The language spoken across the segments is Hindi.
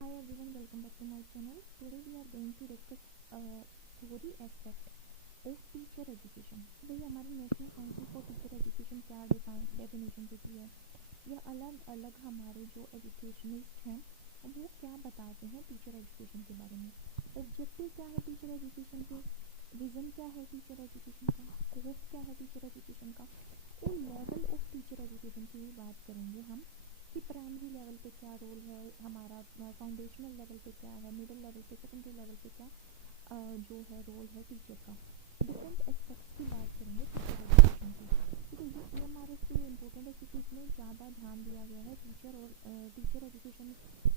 Hi everyone, welcome back to my channel. Today we are going to discuss theory aspect of teacher education. वही हमारी national council for teacher education क्या डेफिनेशन देती है या अलग अलग हमारे जो एजुकेशनिस्ट हैं वो क्या बताते हैं टीचर एजुकेशन के बारे में। ऑब्जेक्टिव क्या है टीचर एजुकेशन के, विज़न क्या है टीचर एजुकेशन का, स्कोप क्या है टीचर एजुकेशन का और लेवल ऑफ टीचर एजुकेशन की भी बात करेंगे हम कि प्राइमरी लेवल पे क्या रोल है हमारा, फाउंडेशनल लेवल पे क्या है, मिडिल लेवल पे, सेकेंडरी लेवल पे क्या जो है रोल है टीचर का। डिफरेंट एस्पेक्ट्स की बात करेंगे टीचर एजुकेशन की। ठीक है, ये हमारे के लिए इम्पोर्टेंट है क्योंकि इसमें ज़्यादा ध्यान दिया गया है teacher education,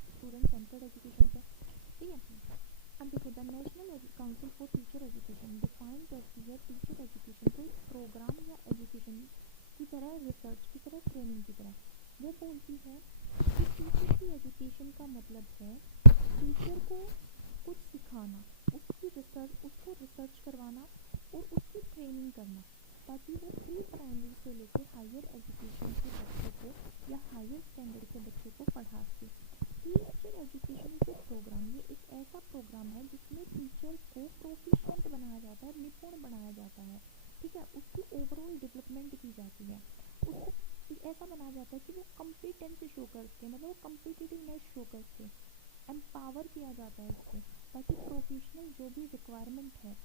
student centred education पे। ठीक है, अब देखो the national council for teacher education define करती है टीचर एजुकेशन को एक प्रोग्राम या एजुकेशन की तरह, रिसर्च की तरह, ट्रेनिंग की तरह। वो बोलती है कि टीचर की एजुकेशन का मतलब है टीचर को कुछ सिखाना, उसको रिसर्च करवाना और उसकी ट्रेनिंग करना ताकि वो प्री प्राइमरी से लेकर हायर एजुकेशन के बच्चों को या हायर स्टैंडर्ड के बच्चों को पढ़ा सके। Teacher education is a program, ये एक ऐसा प्रोग्राम है जिसमें टीचर को प्रोफिशिएंट बनाया जाता है, निपुण बनाया जाता है। ठीक है, उसकी ओवरऑल डेवलपमेंट की जाती है, उसको ऐसा बनाया जाता है कि वो कम्पिटेंस शो कर सके, मतलब वो कम्पिटिटिवनेस शो कर सके, एम्पावर किया जाता है उसको ताकि प्रोफेशनल जो भी रिक्वायरमेंट है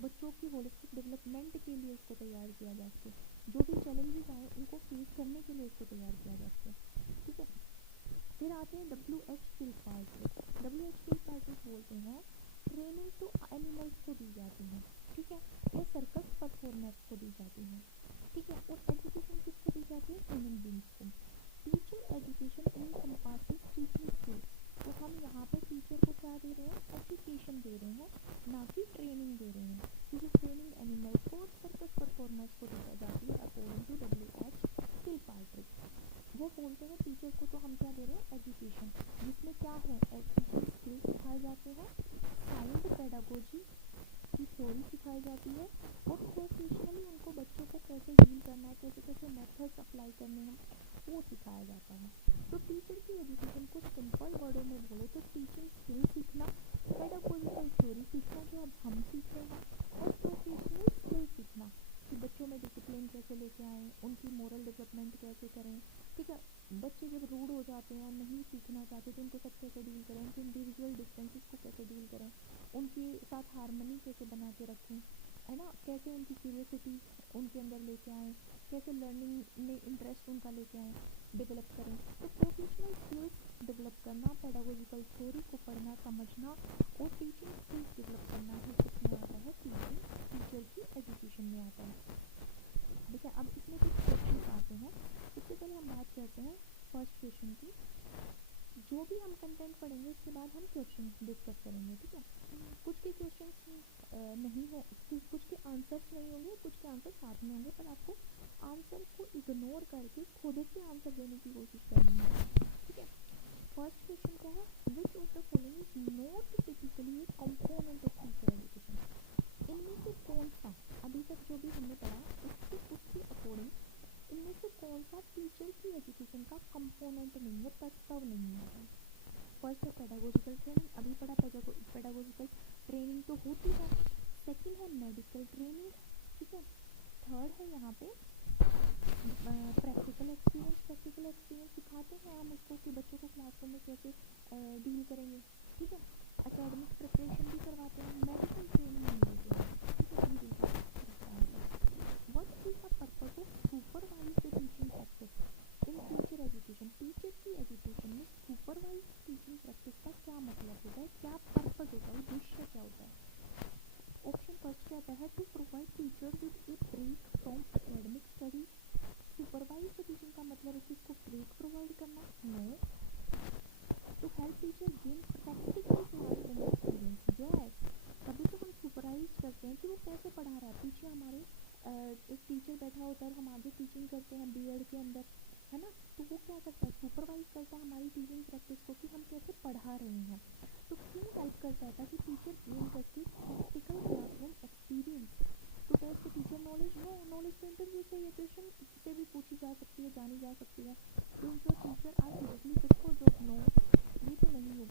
बच्चों की होलिस्टिक डेवलपमेंट के लिए उसको तैयार किया जा सके, जो भी चैलेंजेस आए उनको फेस करने के लिए उसको तैयार किया जा सके। ठीक है, फिर आते हैं WH किलपार्ट्रिज। WH किलपार्ट्रिज बोलते हैं ट्रेनिंग टू एनिमल्स को दी जाती है, ठीक है, या सर्कस परफॉर्मर्स को दी जाती है। ठीक है, और एजुकेशन किसको दी जाती है, ह्यूमन बींग्स को। Teacher education encompasses teaching skills, तो हम यहाँ पे टीचर को क्या दे रहे हैं, एजुकेशन दे रहे हैं, ना कि ट्रेनिंग दे रहे हैं, क्योंकि ट्रेनिंग एनिमल्स को और सर्कस परफॉर्मर्स को दी जाती है अकॉर्डिंग टू WH किलपार्ट्रिज। वो बोलते हैं टीचर को तो हम क्या दे रहे हैं, एजुकेशन, जिसमें क्या है, टीचिंग स्किल्स सिखाए जाते हैं, साउंड पेडागोजी की थ्योरी सिखाई जाती है और प्रोफेशनली उनको बच्चों को कैसे डील करना है, कैसे कैसे मेथड्स अप्लाई करने हैं वो सिखाया जाता है। तो टीचर की एजुकेशन को सिंपल वर्डों में बोले तो टीचिंग स्किल सीखना, पेडागोजिकल थ्योरी सीखना जो अब हम सीख रहे हैं, और प्रोफेशनल स्किल सीखना कि बच्चों में डिसिप्लिन कैसे लेके आएँ, उनकी मोरल डेवलपमेंट कैसे करें। ठीक है, बच्चे जब रूड हो जाते हैं और नहीं सीखना चाहते तो उनको साथ कैसे डील करें, उनके इंडिविजुअल डिफरेंसेस को कैसे डील करें, उनके साथ हारमनी कैसे बना के रखें, है ना, कैसे उनकी क्यूरियोसिटी उनके अंदर लेके आएँ, कैसे लर्निंग में इंटरेस्ट उनका लेके आएँ, डेवलप करें। तो प्रोफेशनल स्किल्स डेवलप करना, पेडागोजिकल थ्योरी को पढ़ना समझना और टीचिंग स्किल्स डेवलप करना ही किसमें आता है, टीचर की एजुकेशन में आता है। ठीक है, अब इसमें कुछ क्वेश्चन आते हैं। सबसे पहले हम बात करते हैं फर्स्ट क्वेश्चन की। जो भी हम कंटेंट पढ़ेंगे उसके बाद हम क्वेश्चन डिस्कस करेंगे। ठीक है, कुछ के क्वेश्चन नहीं हो, कुछ के आंसर्स नहीं होंगे, कुछ के आंसर साथ में होंगे, पर आपको आंसर को इग्नोर करके खुद से आंसर देने की कोशिश करनी है। ठीक है, फर्स्ट क्वेश्चन क्या है, which of the following is not typically A component of teacher education. इनमें से कौन सा, अभी तक जो भी हमने पढ़ा उसके अकॉर्डिंग इनमें से कौन सा टीचर की एजुकेशन का कंपोनेंट नहीं है, तत्व नहीं है। फर्स्ट है पेडागोजिकल ट्रेनिंग, अभी पढ़ा पेडागोजिकल ट्रेनिंग तो होती है। सेकंड है मेडिकल ट्रेनिंग, ठीक है। थर्ड है यहाँ पे प्रैक्टिकल एक्सपीरियंस सिखाते हैं हम उसको कि बच्चों को क्लासरूम में कैसे डील करेंगे। ठीक है, एकेडमिक प्रिपरेशन भी करवाते हैं, मेडिकल ट्रेनिंग नहीं देते हैं। ठीक है, ये देखा what is the purpose of supervised teaching practice in teacher education. Teacher की एजुकेशन में सुपरवाइज्ड टीचिंग प्रैक्टिस का क्या मतलब होता है, क्या पर्पस होता है, उद्देश्य क्या होता है। ऑप्शन फर्स्ट क्या आता है, to provide teacher with a break from academic studies. Supervised teaching का मतलब है कि इसको ब्रेक प्रोवाइड करना, no. To help teacher gain practical classroom experience, yes. तभी तो हम सुपरवाइज करते हैं कि वो कैसे पढ़ा रहा है। पीछे हमारे एक टीचर बैठा होता है और हम आगे टीचिंग करते हैं बीएड के अंदर, है ना, तो वो क्या करता है, सुपरवाइज करता है हमारी टीचिंग प्रैक्टिस को कि हम कैसे पढ़ा रहे हैं। तो क्यों हेल्प करता है, ताकि टीचर गेन करके प्रैक्टिकल क्लासरूम एक्सपीरियंस। तो test teacher knowledge, no, knowledge तो इंटरव्यू से या क्वेश्चन से भी पूछी जा सकती है, जानी जा सकती है। तो जो teacher are physically fit for job, no, ये तो नहीं हो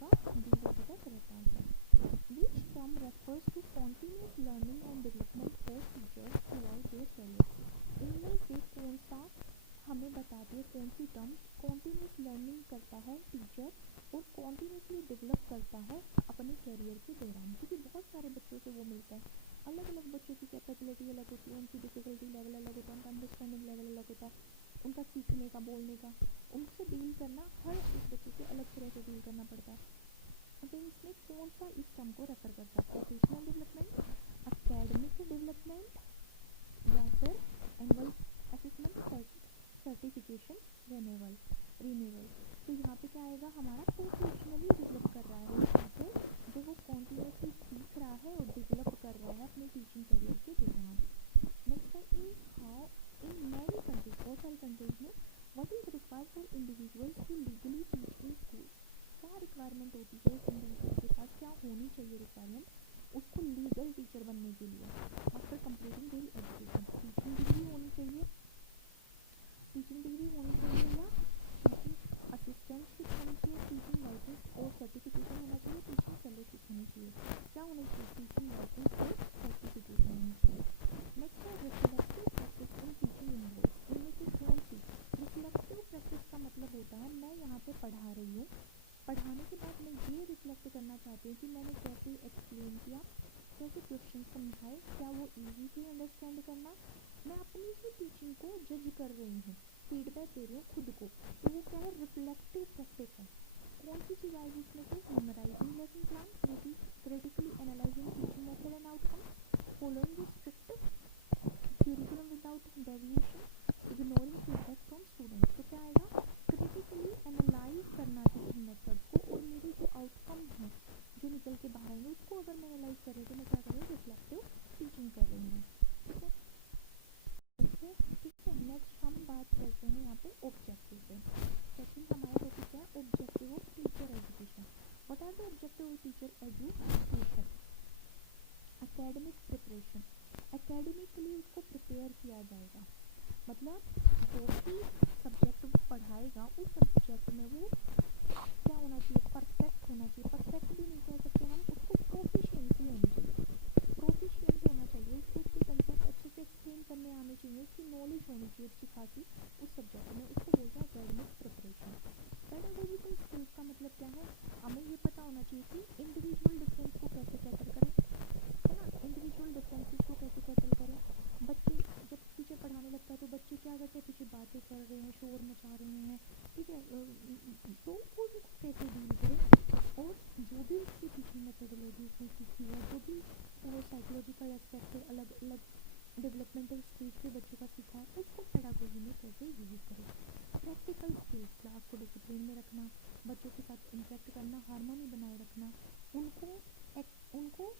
कॉन्टीन्यूसली डेवलप करता है अपने कैरियर के दौरान, क्योंकि बहुत सारे बच्चों से वो मिलता है। अलग अलग बच्चों की कैपेबिलिटी अलग होती है, उनकी डिफिकल्टी लेवल अलग होता है, उनका अंडरस्टैंडिंग लेवल अलग होता है, उनका सीखने का, बोलने का, उनसे डील करना हर एक बच्चे से अलग तरह से डील करना पड़ता है। तो इसमें कौन सा इस टर्म को रेफर करता है, प्रोफेशनल डेवलपमेंट, अकेडमिक डेवलपमेंट, या फिर एनुअल असेसमेंट सर्टिफिकेशन रिन्यूअल। तो यहाँ पे क्या आएगा, हमारा प्रोफेशनली डेवलप कर रहा है टीचर, जो वो कॉन्टीन्यूसली सीख रहा है और डेवलप कर रहा है अपने टीचिंग करियर के दौरान। नेक्स्ट है इन मैनी कंट्रीज, बहुत सारी कंट्रीज में, what is required for individuals to legally teach in school. क्या रिक्वायरमेंट होती है एक इंडिविजुअल के पास, क्या होनी चाहिए रिक्वायरमेंट उसको लीगल टीचर बनने के लिए। After completing there education, teaching degree होनी चाहिए, या टीचिंग असिस्टेंटशिप होनी चाहिए, टीचिंग लाइसेंस और सर्टिफिकेशन होना चाहिए, टीचिंग फेलोशिप होनी चाहिए। क्या होना चाहिए, टीचिंग लाइसेंस और सर्टिफिकेशन होनी चाहिए। नेक्स्ट है reflective practice in teaching involves. इनमें से कौन सी रिफ्लेक्टिव प्रैक्टिस का मतलब होता है, मैं यहाँ पे पढ़ा रही हूँ, पढ़ाने के बाद मैं ये रिफ्लेक्ट करना चाहती हूँ कि मैंने कैसे एक्सप्लेन किया, कैसे क्वेश्चन समझाए, क्या वो इजी थे अंडरस्टैंड करना। मैं अपनी ही टीचिंग को जज कर रही हूँ, फीडबैक दे रही हूँ खुद को, तो वो क्या है, रिफ्लेक्टिव प्रैक्टिस है। कौन सी चीज़ आएगी इसमें से, memorising lesson plan, critically analysing teaching method and outcome, following strict curriculum without deviation, ignoring feedback from students। तो क्या आएगा, क्रिटिकली एनालाइज करना टीचिंग मेथड को, और मेरे जो आउटकम हैं जो निकल के बाहर आएंगे उसको अगर मैं एनालाइज कर रही हूँ तो मैं क्या कर रही हूँ, रिफ्लेक्टिव टीचिंग कर रही हूँ। ठीक है, ठीक है। नेक्स्ट हम बात करते हैं यहाँ पे ऑब्जेक्टिव पे। सेकंड हमारा टॉपिक है objective of teacher education. What are the objective of teacher education. Academic preparation, academically उसको प्रिपेयर किया जाएगा, मतलब जो भी सब्जेक्ट वो पढ़ाएगा उस सब्जेक्ट में वो क्या होना चाहिए, परफेक्ट होना चाहिए। परफेक्ट भी नहीं कह सकते हम, उसको प्रोफिशिएंसी होनी चाहिए, प्रोफिशिएंट होना चाहिए उसको, उसके कंसेप्ट अच्छे से एक्सप्लेन करने आने चाहिए, उसकी नॉलेज होनी चाहिए अच्छी खासी उस सब्जेक्ट में, उसको बोलते हैं एकेडमिक प्रिपरेशन। पेडागोजिकल स्किल्स का मतलब क्या है, हमें ये पता होना चाहिए कि इंडिविजुअल डिफरेंस को कैसे कैटर करें, है ना, इंडिविजुअल डिफरेंसेस को कैसे कैटल करें। बच्चे जब टीचर पढ़ाने लगता है तो बच्चे क्या करते हैं, पीछे बातें कर रहे हैं, शोर मचा रहे हैं, ठीक है, तो उनको कैसे डील करें, और जो भी उसकी टीचिंग मेथोडोलॉजी उसने सीखी है, जो भी साइकोलॉजिकल एस्पेक्ट अलग अलग डेवलपमेंटल स्टेज पे बच्चों का सीखा है, उसको पेडागोजी में कैसे यूज करें। प्रैक्टिकल स्किल्स, क्लास को डिसिप्लिन में रखना, बच्चों के साथ इंटरेक्ट करना, हार्मोनी बनाए रखना, उनको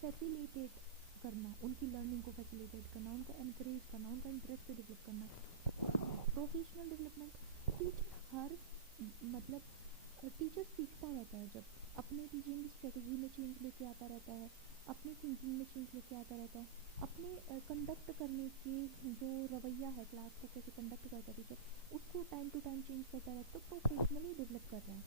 फैसिलिटेट करना, उनकी लर्निंग को फैसिलिटेट करना, उनको एनकरेज करना, उनका इंटरेस्ट डेवलप करना। प्रोफेशनल डेवलपमेंट, टीचर हर मतलब टीचर सीखता रहता है, जब अपने टीचिंग स्ट्रेटजी में चेंज लेके आता रहता है, अपनी थिंकिंग में चेंज लेके आता रहता है, अपने कंडक्ट करने के जो रवैया है, क्लास को कैसे कंडक्ट करता है टीचर, उसको टाइम टू टाइम चेंज करता रहता है, तो प्रोफेशनली डेवलप कर रहा है।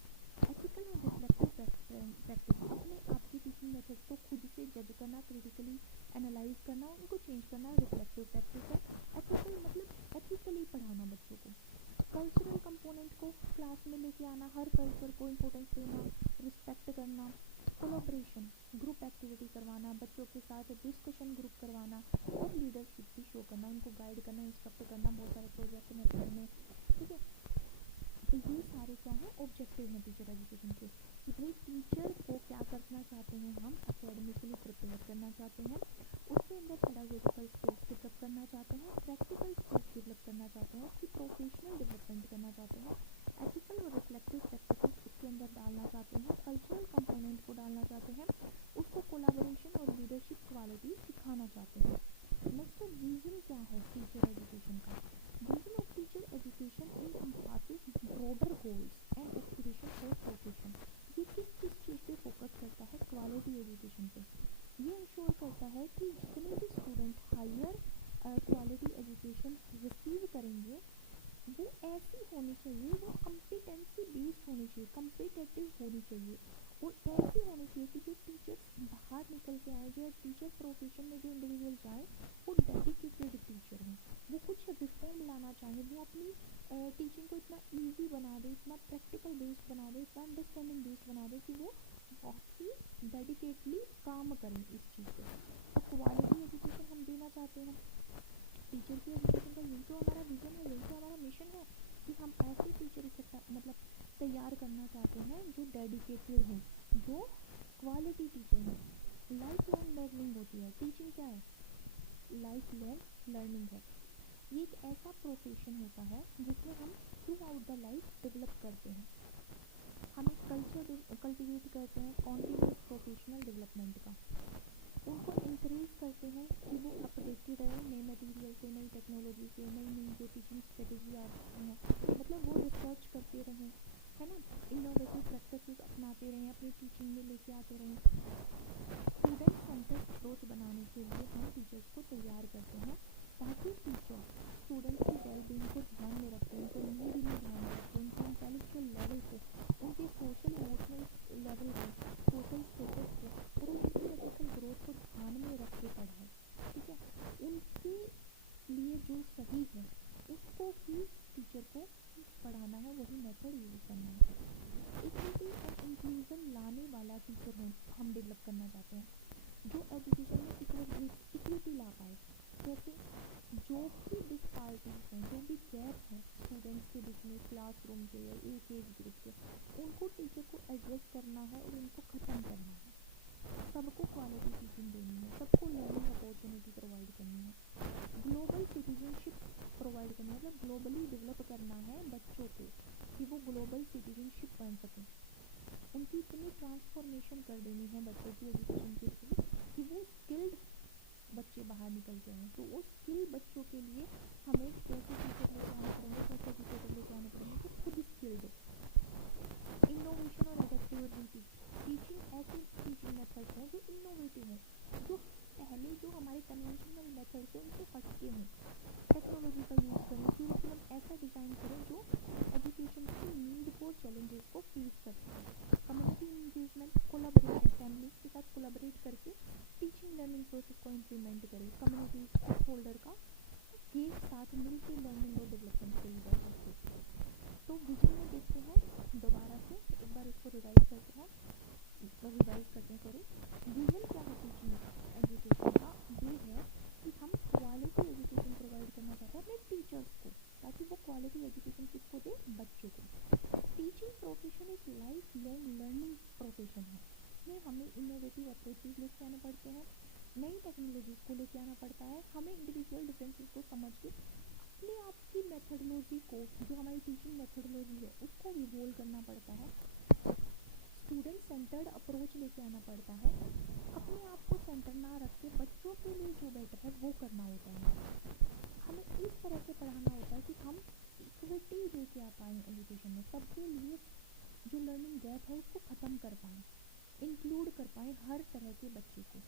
एथिकल एंड रिफ्लेक्टिव प्रैक्टिस, अपने आप की टीचिंग मेथड को खुद से जज करना, क्रिटिकली एनालाइज करना, उनको चेंज करना, रिफ्लेक्टिव प्रैक्टिस है। एथिकल मतलब एथिकली पढ़ाना बच्चों को। कल्चरल कंपोनेंट को क्लास में लेके आना, हर कल्चर को इम्पोर्टेंस देना, रिस्पेक्ट करना। कोलैबोरेशन, ग्रुप एक्टिविटी करवाना, बच्चों के साथ डिस्कशन ग्रुप करवाना, और लीडरशिप भी शो करना, उनको गाइड करना, इंस्ट्रक्ट करना बहुत सारे प्रोजेक्ट में करने। ठीक है, तो ये सारे क्या है, ऑब्जेक्टिव हैं टीचर एजुकेशन के, कि भाई टीचर को क्या करना चाहते हैं, हम एकेडमिकली प्रिपेयर करना चाहते हैं, उसके अंदर पेडागोजिकल स्किल्स डेवलप करना चाहते हैं, प्रैक्टिकल स्किल्स डेवलप करना चाहते हैं, उसकी प्रोफेशनल डेवलपमेंट करना चाहते हैं, एथिकल और रिफ्लेक्टिव प्रैक्टिसेस उसके अंदर डालना चाहते हैं, कल्चरल कंपोनेंट को डालना चाहते हैं, उसको कोलैबोरेशन और लीडरशिप क्वालिटी सिखाना चाहते हैं। नेक्स्ट विजन क्या है टीचर एजुकेशन का। Vision of teacher education encompasses broader goals and aspiration for profession। ये किस चीज़ पे फोकस करता है, क्वालिटी एजुकेशन पे। ये इंश्योर करता है कि जितने भी student higher quality education receive करेंगे वो ऐसी होनी चाहिए, वो कम्पिटेंसी बेस्ड होनी चाहिए, कम्पिटेटिव होनी चाहिए, चाहिए और ऐसी होनी चाहिए कि जो टीचर्स बाहर निकल के आए, जो टीचर प्रोफेशन में जो इंडिविजुअल जाए वो डेडिकेटेड टीचर हों, वो कुछ रिफॉर्म लाना चाहें, वो अपनी टीचिंग को इतना ईजी बना दे, इतना प्रैक्टिकल बेस्ड बना दे, इतना अंडरस्टैंडिंग बेस्ड बना दे कि वो बहुत ही डेडिकेटली काम करें इस चीज़ पे। तो क्वालिटी एजुकेशन हम देना चाहते हैं। टीचर की एजुकेशन का यही तो हमारा विजन है, यही तो हमारा मिशन है कि हम ऐसे टीचर इकट्ठा मतलब तैयार करना चाहते हैं जो डेडिकेटेड हों, जो क्वालिटी टीचर हों। लाइफ लॉन्ग लर्निंग होती है, टीचिंग क्या है? लाइफ लॉन्ग लर्निंग है। ये एक ऐसा प्रोफेशन होता है जिसमें हम through out the life develop करते हैं, हम एक कल्चर कल्टिवेट करते हैं कॉन्टिन्यूस प्रोफेशनल डेवलपमेंट का, उनको इंकरेज करते हैं कि वो अपडेटेड रहे नए मटेरियल से, नई टेक्नोलॉजी से, नई नई जो टीचिंग स्ट्रेटेजी आ रही हैं, मतलब वो रिसर्च करते रहें, है ना, इनोवेटिव प्रैक्टिसेस अपनाते रहें, अपनी टीचिंग में लेके आते रहें। स्टूडेंट सेंटर्ड अप्रोच बनाने के लिए हम टीचर्स को तैयार करते हैं ताकि टीचर स्टूडेंट्स की वेलबींग को ध्यान में रखें, उनके नीड में ध्यान में रखें, उनके इंटेलेक्चुअल लेवल को, उनके सोशल इमोशनल लेवल को, सोशल स्टेटस को और उनकी फिजिकल ग्रोथ को ध्यान में रख के पढ़ाएं। ठीक है, उनके लिए जो सही है उसको ही टीचर को पढ़ाना है, वही मेथड यूज करना है। इक्विटी और इंक्लूजन लाने वाला टीचर हम डेवलप करना चाहते हैं, जो एजुकेशन में इक्विटी ला पाए। जैसे जो भी डिस्पारिटीज हैं, जो भी गैप है स्टूडेंट्स के बीच में, क्लासरूम के या एक एज ग्रुप के, उनको टीचर को एड्रेस करना है और उनको ख़त्म करना है। सबको क्वालिटी टीचिंग देनी है, सबको लर्निंग अपॉर्चुनिटी प्रोवाइड करनी है, ग्लोबल सिटीजनशिप प्रोवाइड करनी है, मतलब ग्लोबली डेवलप करना है बच्चों को कि वो ग्लोबल सिटीजनशिप बन सकें। उनकी इतनी ट्रांसफॉर्मेशन कर देनी है बच्चों की एजुकेशन के थ्रू कि वो स्किल्ड बच्चे बाहर निकल के आएँ। तो उस स्किल बच्चों के लिए हमें कैसे टीचर लेके आने पड़ेंगे, कैसे एजुकेटर लेके आने पड़ेंगे जो खुद स्किल्ड हो। इनोवेशन और एडेप्टेबिलिटी, टीचिंग ऐसे टीचिंग मेथड्स हैं जो इनोवेटिव हैं, जो पहले जो हमारे कन्वेंशनल मेथड्स हैं उनसे हटके हों। टेक्नोलॉजी का यूज़ करें, क्यूरिकुलम ऐसा डिज़ाइन करें जो एजुकेशन की नीड को, चैलेंजेस को फेस कर सके। कम्युनिटी इंगेजमेंट, कोलाबोरेशन, फैमिलीज के साथ कोलाबोरेट करके टीचिंग लर्निंग प्रोसेस को इम्प्लीमेंट करें, कम्युनिटी स्टेक होल्डर का के साथ मिलकर लर्निंग और डेवलपमेंट करी जा सकती है। तो विजन में देखते हैं, दोबारा से एक बार इसको रिवाइज करते हैं सॉरी। विजन क्या है टीचिंग एजुकेशन का? ये है कि हम क्वालिटी एजुकेशन प्रोवाइड करना चाहते हैं अपने टीचर्स को, ताकि वो क्वालिटी एजुकेशन किसको दे? बच्चों को। टीचिंग प्रोफेशन एक लाइफ लॉन्ग लर्निंग प्रोफेशन है, इसमें हमें इनोवेटिव अप्रोचेस लेके आने पड़ते हैं, नई टेक्नोलॉजीज को लेके आना पड़ता है, हमें इंडिविजुअल डिफरेंसेस को समझ के अपने आप की मेथडोलॉजी को, जो हमारी टीचिंग मेथडोलॉजी है उसको इवोल्व करना पड़ता है, स्टूडेंट सेंटर्ड अप्रोच लेके आना पड़ता है, अपने आप को सेंटर ना रख के बच्चों के लिए जो बेटर है वो करना होता है। हमें इस तरह से पढ़ाना होता है कि हम इक्विटी लेके आ पाएँ एजुकेशन में, सबके लिए जो लर्निंग गैप है उसको ख़त्म कर पाएँ, इंक्लूड कर पाएँ हर तरह के बच्चे को,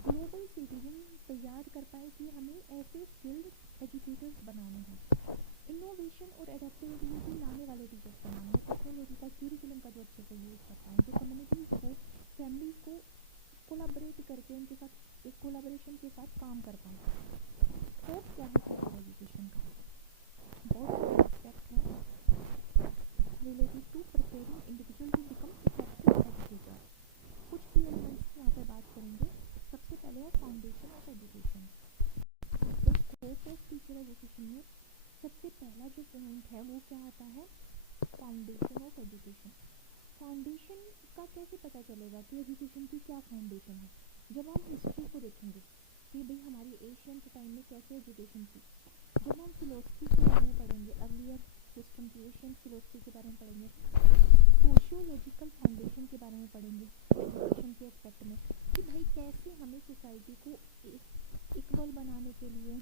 ग्लोबल सिटीजन तैयार कर पाए कि हमें ऐसे स्किल्ड एजुकेटर्स बनाने हैं, इनोवेशन और एडेप्टेबिलिटी लाने वाले टीचर्स बनाने हैं, टेक्नोलॉजी का, क्यूरिकुलम का जो अच्छे से यूज़ कर पाएँ, जो कम्युनिटीज़ को, फैमिलीज़ को कोलाबरेट करके उनके साथ एक कोलाबरेशन के साथ काम कर पाएँ। स्कोप क्या है टीचर एजुकेशन का? बहुत सारे एस्पेक्ट्स हैं related to preparing individual to become effective educator. कुछ भी एलिमेंट्स यहाँ पे बात करेंगे। सबसे पहले है फाउंडेशन ऑफ एजुकेशन। तो स्कोप ऑफ टीचर एजुकेशन में सबसे पहला जो पॉइंट है वो क्या आता है? Foundation of education. फाउंडेशन का कैसे पता चलेगा कि एजुकेशन की क्या फाउंडेशन है? जब हम हिस्ट्री को देखेंगे कि भाई हमारी एशियंट टाइम में कैसे एजुकेशन थी, जब हम फिलोसफी के बारे में पढ़ेंगे, अर्लियर सिस्टम की एशियंट फिलोसफी के बारे में पढ़ेंगे, सोशियोलॉजिकल फाउंडेशन के बारे में पढ़ेंगे एजुकेशन के एस्पेक्ट में कि भाई कैसे हमें सोसाइटी को इक्वल बनाने के लिए,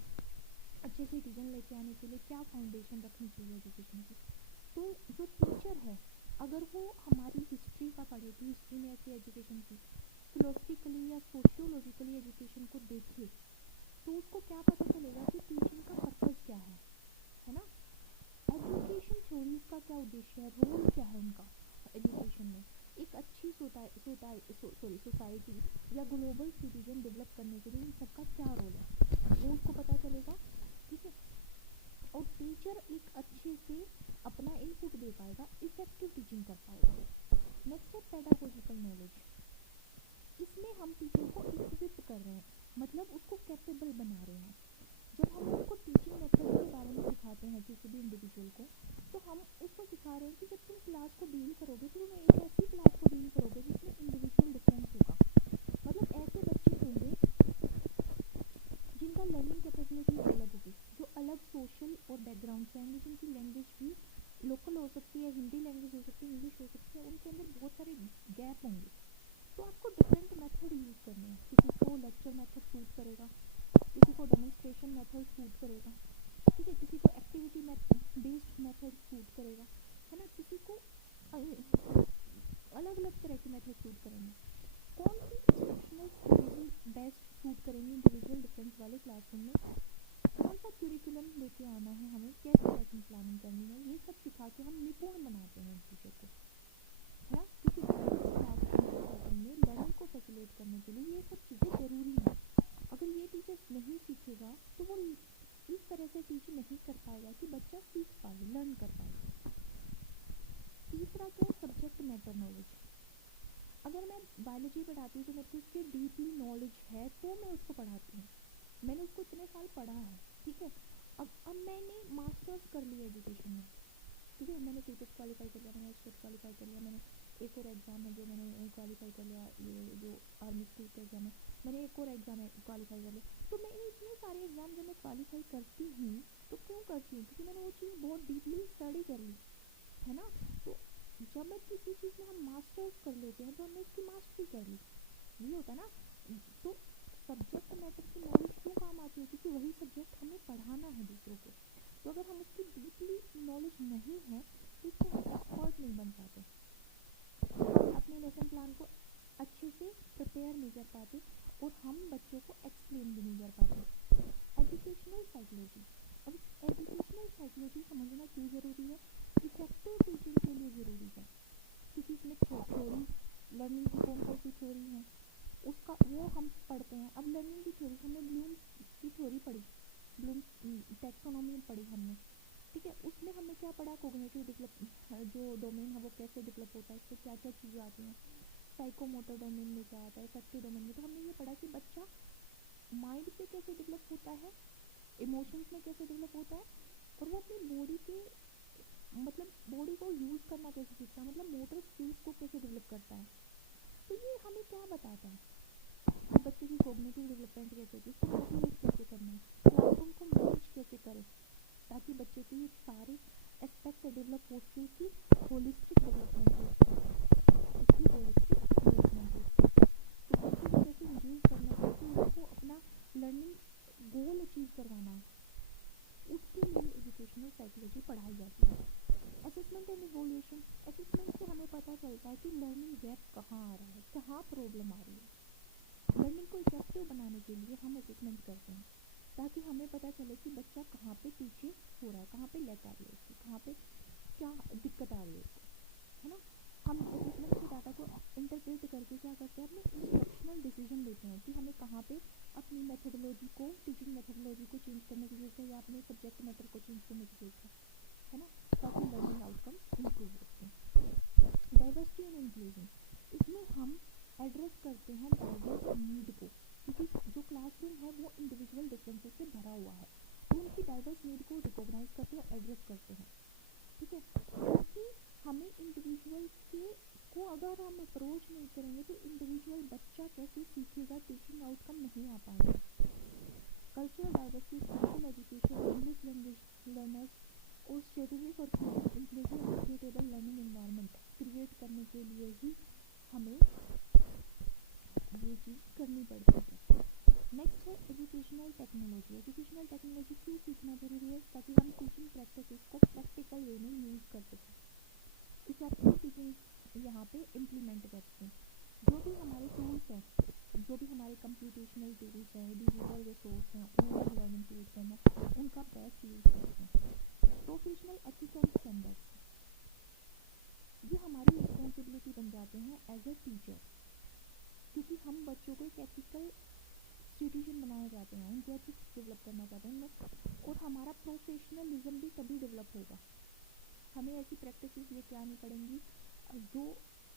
अच्छे सिटीजन लेके आने के लिए क्या फाउंडेशन रखनी चाहिए एजुकेशन की। तो जो टीचर है अगर वो हमारी हिस्ट्री का पढ़े कि हिस्ट्री में ऐसी एजुकेशन थी, फिलोसफिकली या सोशियोलॉजिकली एजुकेशन को देखे, तो उसको क्या पता चलेगा कि टीचिंग का पर्पज़ क्या है ना, एजुकेशन थ्योरीज का क्या उद्देश्य है, रोल क्या है उनका एजुकेशन में। एक अच्छी सोसाइटी या ग्लोबल सिटीजन डेवलप करने के लिए इन सबका क्या रोल है वो उसको पता चलेगा। ठीक है, और टीचर एक अच्छे से अपना इनपुट दे पाएगा, इफेक्टिव टीचिंग कर पाएगा। नेक्स्ट है पेडागोजिकल नॉलेज। इसमें हम टीचर को इक्विप कर रहे हैं, मतलब उसको कैपेबल बना रहे हैं। जब हम उसको टीचिंग मेथड के बारे में सिखाते हैं किसी भी इंडिविजुअल को, तो हम उसको सिखा रहे हैं कि जब तुम क्लास को डील करोगे तो तुम एक ऐसी क्लास को डील करोगे जिसमें इंडिविजुअल डिफरेंस होगा। मतलब ऐसे बच्चे होंगे जिनका लर्निंग कैपेबिलिटी अलग होगी, जो अलग सोशल और बैकग्राउंड से आएंगे, जिनकी लैंग्वेज भी लोकल हो सकती है, हिंदी लैंग्वेज हो सकती है, इंग्लिश हो सकती है, उनके अंदर बहुत सारे गैप होंगे। तो आपको डिफरेंट मेथड यूज़ करने हैं। किसी को लेक्चर मेथड सूट करेगा, किसी को डेमोन्स्ट्रेशन मेथड सूट करेगा, ठीक है, किसी को एक्टिविटी बेस्ड मेथड सूट करेगा, है ना, किसी को अलग अलग तरह के मेथड सूट करेंगे। कौन सी इंस्ट्रक्शनल स्ट्रेटजी बेस्ट सूट करेंगी इंडिविजुअल डिफरेंस वाले क्लासरूम में, कौन सा क्यूरिकुलम लेके आना है, हमें कैसे लेसन प्लानिंग करनी है, ये सब सिखा के हम निपुण बनाते हैं टीचर को, है ना। क्योंकि क्लासरूम में लर्निंग को फैसिलिटेट करने के लिए ये सब चीज़ें ज़रूरी हैं। अगर ये टीचर नहीं सीखेगा तो वो इस तरह से टीच नहीं कर पाएगा कि बच्चा सीख पाए, लर्न कर पाए। तीसरा क्या है, सब्जेक्ट मैटर नॉलेज। अगर मैं बायोलॉजी पढ़ाती हूँ तो मेरे को उसकी डीपली नॉलेज है तो मैं उसको पढ़ाती हूँ, मैंने उसको इतने साल पढ़ा है, ठीक है। अब मैंने मास्टर्स कर लिया एजुकेशन में, ठीक है, मैंने सीटेट क्वालिफाई कर लिया, मैंने एचटेट क्वालिफाई कर लिया, मैंने एक और एग्ज़ाम है जो मैंने क्वालिफाई कर लिया, ये जो आर्मी स्कूल का एग्ज़ाम है, मैंने एक और एग्ज़ाम है क्वालिफाई कर लिया। तो मैंने इतने सारे एग्ज़ाम जब मैं क्वालिफाई करती हूँ तो क्यों करती हूँ, क्योंकि मैंने वो चीज़ बहुत डीपली स्टडी कर ली, है ना। तो जब मैं किसी चीज़ में हम मास्टर्स कर लेते हैं तो हमने उसकी मास्टरी कर ली, ये होता है ना। तो सब्जेक्ट मैटर की नॉलेज क्यों काम आती है, क्योंकि वही सब्जेक्ट हमें पढ़ाना है दूसरों को। तो अगर हम उसकी डीपली नॉलेज नहीं है तो उससे हम एक्सपर्ट नहीं बन पाते, अपने लेसन प्लान को अच्छे से प्रिपेयर नहीं कर पाते और हम बच्चों को एक्सप्लेन भी नहीं कर पाते। Educational psychology. अब एजुकेशनल साइकोलॉजी समझना क्यों ज़रूरी है, इफेक्टिव टीचिंग के लिए ज़रूरी है, क्योंकि इसमें थ्योरी, लर्निंग की कौन कौन सी थ्योरी है उसका वो हम पढ़ते हैं। अब लर्निंग की थ्योरी हमने ब्लूम्स की थ्योरी पढ़ी, ब्लूम्स टैक्सोनॉमी पढ़ी हमने, ठीक है। उसमें हमने क्या पढ़ा, कोग्निटिव डेवलप जो डोमेन है वो कैसे डेवलप होता है, उससे क्या क्या चीज़ें आती हैं, साइकोमोटर डोमेन में क्या आता है, इफेक्टिव डोमेन में। तो हमने ये पढ़ा कि बच्चा माइंड से कैसे डेवलप होता है, इमोशंस में कैसे डेवलप होता है, और वो अपनी बॉडी के मतलब बॉडी को यूज़ करना कैसे सीखता है, मतलब मोटर स्किल्स को कैसे डेवलप करता है। तो ये हमें क्या बताता है कि बच्चे की कॉग्निटिव डेवलपमेंट कैसे होती है, उसको मोटिवेट कैसे करना है, क्लासरूम को मैनेज कैसे करें ताकि बच्चे के ये सारे एस्पेक्ट डेवलप हो, स्किल की होलिस्टिक डेवलपमेंट हो, उसकी होलिस्टिक डेवलपमेंट हो। तो बच्चे को कैसे इंगेज करना है, कैसे उसको अपना लर्निंग गोल अचीव करवाना है, उसके लिए एजुकेशनल साइकोलॉजी पढ़ाई जाती है। Assessment and evolution. असेसमेंट से हमें पता चलता है कि लर्निंग गैप कहाँ आ रहा है, कहाँ प्रॉब्लम आ रही है। लर्निंग को इफेक्टिव बनाने के लिए हम असेसमेंट करते हैं ताकि हमें पता चले कि बच्चा कहाँ पे पीछे हो रहा है, कहाँ पे लैक आ रही है उसकी, कहाँ पे क्या दिक्कत आ रही है उसको, है ना। हम असेसमेंट के डाटा को इंटरप्रेट करके क्या करते हैं, अपने इंस्ट्रक्शनल डिसीजन लेते हैं कि हमें कहाँ पे अपनी मेथडोलॉजी को, टीचिंग मेथडोलॉजी को चेंज करने की जरूरत है या अपने सब्जेक्ट मैटर को चेंज करने की जरूरत है ना, ताकि लर्निंग आउटकम्स इम्प्रूव हो सकें। Diversity and inclusion. इसमें हम एड्रेस करते हैं डाइवर्स नीड को, क्योंकि जो क्लासरूम है वो इंडिविजुअल डिफरेंसेस से भरा हुआ है, तो उनकी डाइवर्स नीड को रिकॉग्नाइज करते हैं, एड्रेस करते हैं, ठीक है। क्योंकि हमें इंडिविजुअल के को अगर हम अप्रोच नहीं करेंगे तो इंडिविजुअल बच्चा कैसे सीखेगा, टीचिंग आउटकम नहीं आ पाएगा। Cultural diversity, special education, English language learners और strategy for creating inclusive and equitable learning environment create करने के लिए ही हमें ये चीज़ करनी पड़ती है। नेक्स्ट है एजुकेशनल टेक्नोलॉजी। एजुकेशनल टेक्नोलॉजी क्यों सीखना ज़रूरी है, ताकि हम टीचिंग प्रैक्टिसेस को प्रैक्टिकल वे में यूज़ कर सकें, इफेक्टिव टीचिंग यहाँ पे इम्प्लीमेंट कर सकें। जो भी हमारे टूल्स हैं, जो भी हमारे कंप्यूटेशनल टूल्स हैं, डिजिटल रिसोर्स हैं, ऑनलाइन लर्निंग टूल्स हैं, उनका बेस्ट यूज़ कर सकें। Professional ethics and standards. ये हमारी रिस्पॉन्सिबिलिटी बन जाते हैं एज अ टीचर, क्योंकि हम बच्चों को एक एथिकल सिटीजन बनाना चाहते हैं, उनके एथिक्स डेवलप करना चाहते हैं उनमें, और हमारा प्रोफेशनलिज्म भी तभी डेवलप होगा। हमें ऐसी प्रैक्टिसेस लेके आनी पड़ेंगी जो,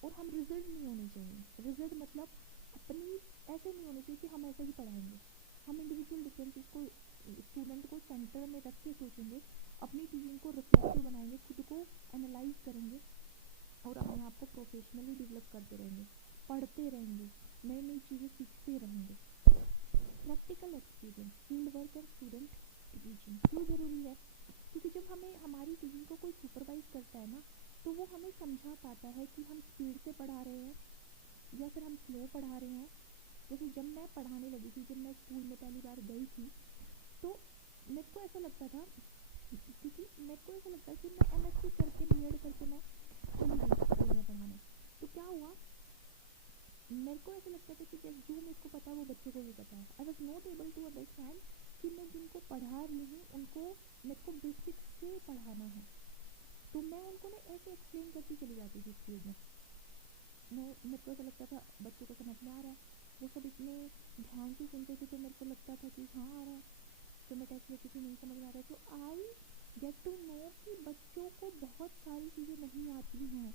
और हम रिजिड नहीं होने चाहिए। रिजिड मतलब अपनी ऐसे नहीं होने चाहिए कि हम ऐसे ही पढ़ाएंगे। हम इंडिविजुअल डिफरेंसेस को, स्टूडेंट को सेंटर में रख के सोचेंगे, अपनी टीचिंग को रिफ्लेक्टिव बनाएंगे, खुद को एनालाइज करेंगे और अपने आप को प्रोफेशनली डेवलप करते रहेंगे, पढ़ते रहेंगे, नई नई चीज़ें सीखते रहेंगे। प्रैक्टिकल एक्सपीरियंस, फील्ड वर्क और स्टूडेंट टीचिंग क्यों ज़रूरी है? क्योंकि जब हमें हमारी टीचिंग को कोई सुपरवाइज करता है ना, तो वो हमें समझा पाता है कि हम स्पीड से पढ़ा रहे हैं या फिर हम स्लो पढ़ा रहे हैं। जैसे जब मैं पढ़ाने लगी थी, जब मैं स्कूल में पहली बार गई थी, तो मेरे को ऐसा लगता था, क्योंकि मेरे को ऐसा लगता है कि मैं एमएससी करके, बीएड करके मैं चली गई स्कूल में पढ़ाने। तो क्या हुआ, मेरे को ऐसा लगता था कि जो मेरे को पता है वो बच्चों को भी पता है। I was not able to understand कि मैं जिनको पढ़ा रही हूँ उनको, मेरे को बेसिक्स से पढ़ाना है। तो मैं उनको ना ऐसे एक्सप्लेन करती चली जाती थी स्पीड में। मेरे को ऐसा लगता था बच्चों को समझ में आ रहा है, वो सब इतने ध्यान से सुनते थे, तो मेरे को लगता था कि हाँ आ रहा है। फिर मैं टेस्ट लेती थी, नहीं समझ में आ रहा है, तो आई गेट टू नो कि बच्चों को बहुत सारी चीज़ें नहीं आती हैं।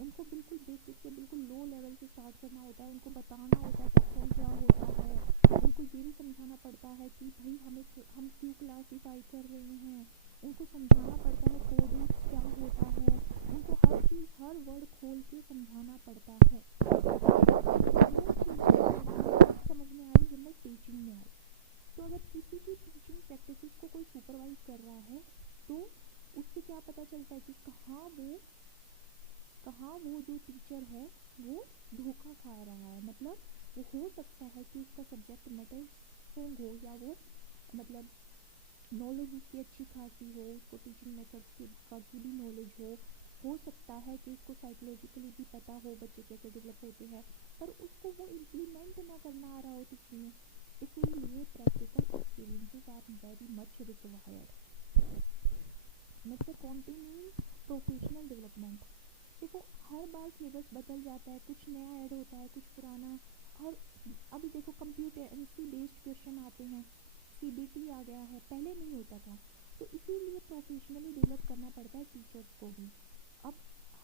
उनको बिल्कुल बेसिक से, बिल्कुल लो लेवल से स्टार्ट करना होता है, उनको बताना होता है सेक्शन क्या होता है, उनको ये भी समझाना पड़ता है कि भाई हम क्यों क्लासीफाई कर रहे हैं, उनको समझाना पड़ता है कोडिंग क्या होता है, उनको हर चीज़, हर वर्ड खोल के समझाना पड़ता है। वो चीज़ समझ में आई जब मैं टीचिंग में आई। तो अगर किसी की टीचिंग प्रैक्टिसेस को कोई सुपरवाइज कर रहा है, तो उससे क्या पता चलता है कि कहाँ वो जो टीचर है वो धोखा खा रहा है। मतलब वो हो सकता है कि उसका सब्जेक्ट मैटर स्ट्रॉन्ग हो, या वो मतलब नॉलेज उसकी अच्छी खासी हो, उसको टीचिंग मेथड्स की भी नॉलेज हो सकता है कि उसको साइकोलॉजिकली भी पता हो बच्चे कैसे डेवलप होते हैं, पर उसको वो इम्प्लीमेंट ना करना आ रहा हो टीचिंग में। इसीलिए practical experiences are very much required. Next है कॉन्टिन्यूइंग प्रोफेशनल डेवलपमेंट। देखो हर बार सिलेबस बदल जाता है, कुछ नया ऐड होता है, कुछ पुराना। और अभी देखो कंप्यूटेंसी बेस्ड क्वेश्चन आते हैं, सीबीटी आ गया है, पहले नहीं होता था। तो इसीलिए प्रोफेशनली डेवलप करना पड़ता है टीचर्स को भी। अब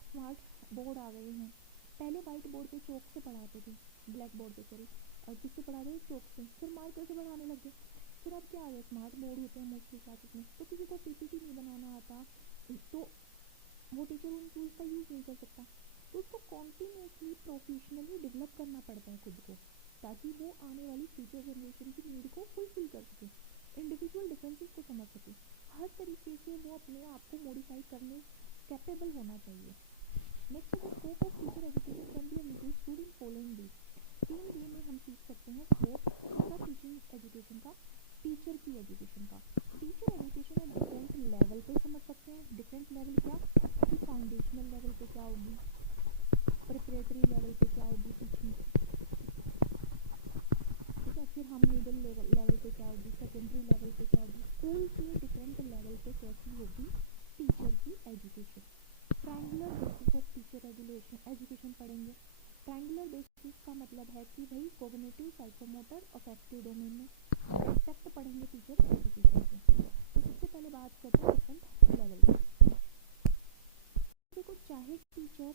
स्मार्ट बोर्ड आ गए हैं, पहले वाइट बोर्ड पे चौक से पढ़ाते थे, ब्लैक बोर्ड पे सॉरी, और किससे पढ़ाते थे, चौक से, फिर मार्कर से पढ़ाने लग गए। फिर अब क्या आ गया, स्मार्ट बोर्ड होते हैं मोस्टली क्लासेस में। तो किसी को पीपीटी नहीं बनाना आता, तो वो टीचर उन टूल्स का यूज़ नहीं कर सकता। तो उसको कॉन्टीन्यूसली प्रोफेशनली डेवलप करना पड़ता है खुद को, ताकि वो आने वाली फ्यूचर जनरेशन की नीड को फुलफिल कर सके, इंडिविजुअल डिफरेंसेस को समझ सके, हर तरीके से वो अपने आप को मॉडिफाई करने कैपेबल होना चाहिए। नेक्स्ट है scope of teacher education can be understood in following वे। 3 वे में हम सीख सकते हैं स्कोप का टीचिंग एजुकेशन का, टीचर की एजुकेशन का। टीचर एजुकेशन है डिफरेंट लेवल पे समझ सकते हैं। डिफरेंट लेवल क्या, कि फाउंडेशनल लेवल पे क्या होगी, प्रिपरेटरी लेवल पे क्या होगी टीचिंग, ठीक है, फिर हम मिडिल लेवल पे क्या होगी, सेकेंडरी लेवल पे क्या होगी, स्कूल के डिफरेंट लेवल पे कैसी होगी टीचर की education. Triangular basis of teacher education पढ़ेंगे। ट्रायंगुलर बेसिस का मतलब है कि भाई कोग्निटिव, साइकोमोटर, अफेक्टिव डोमेन में एस्पेक्ट पढ़ेंगे टीचर एजुकेशन के। तो सबसे पहले बात करते हैं डिफरेंट लेवल। देखो चाहे टीचर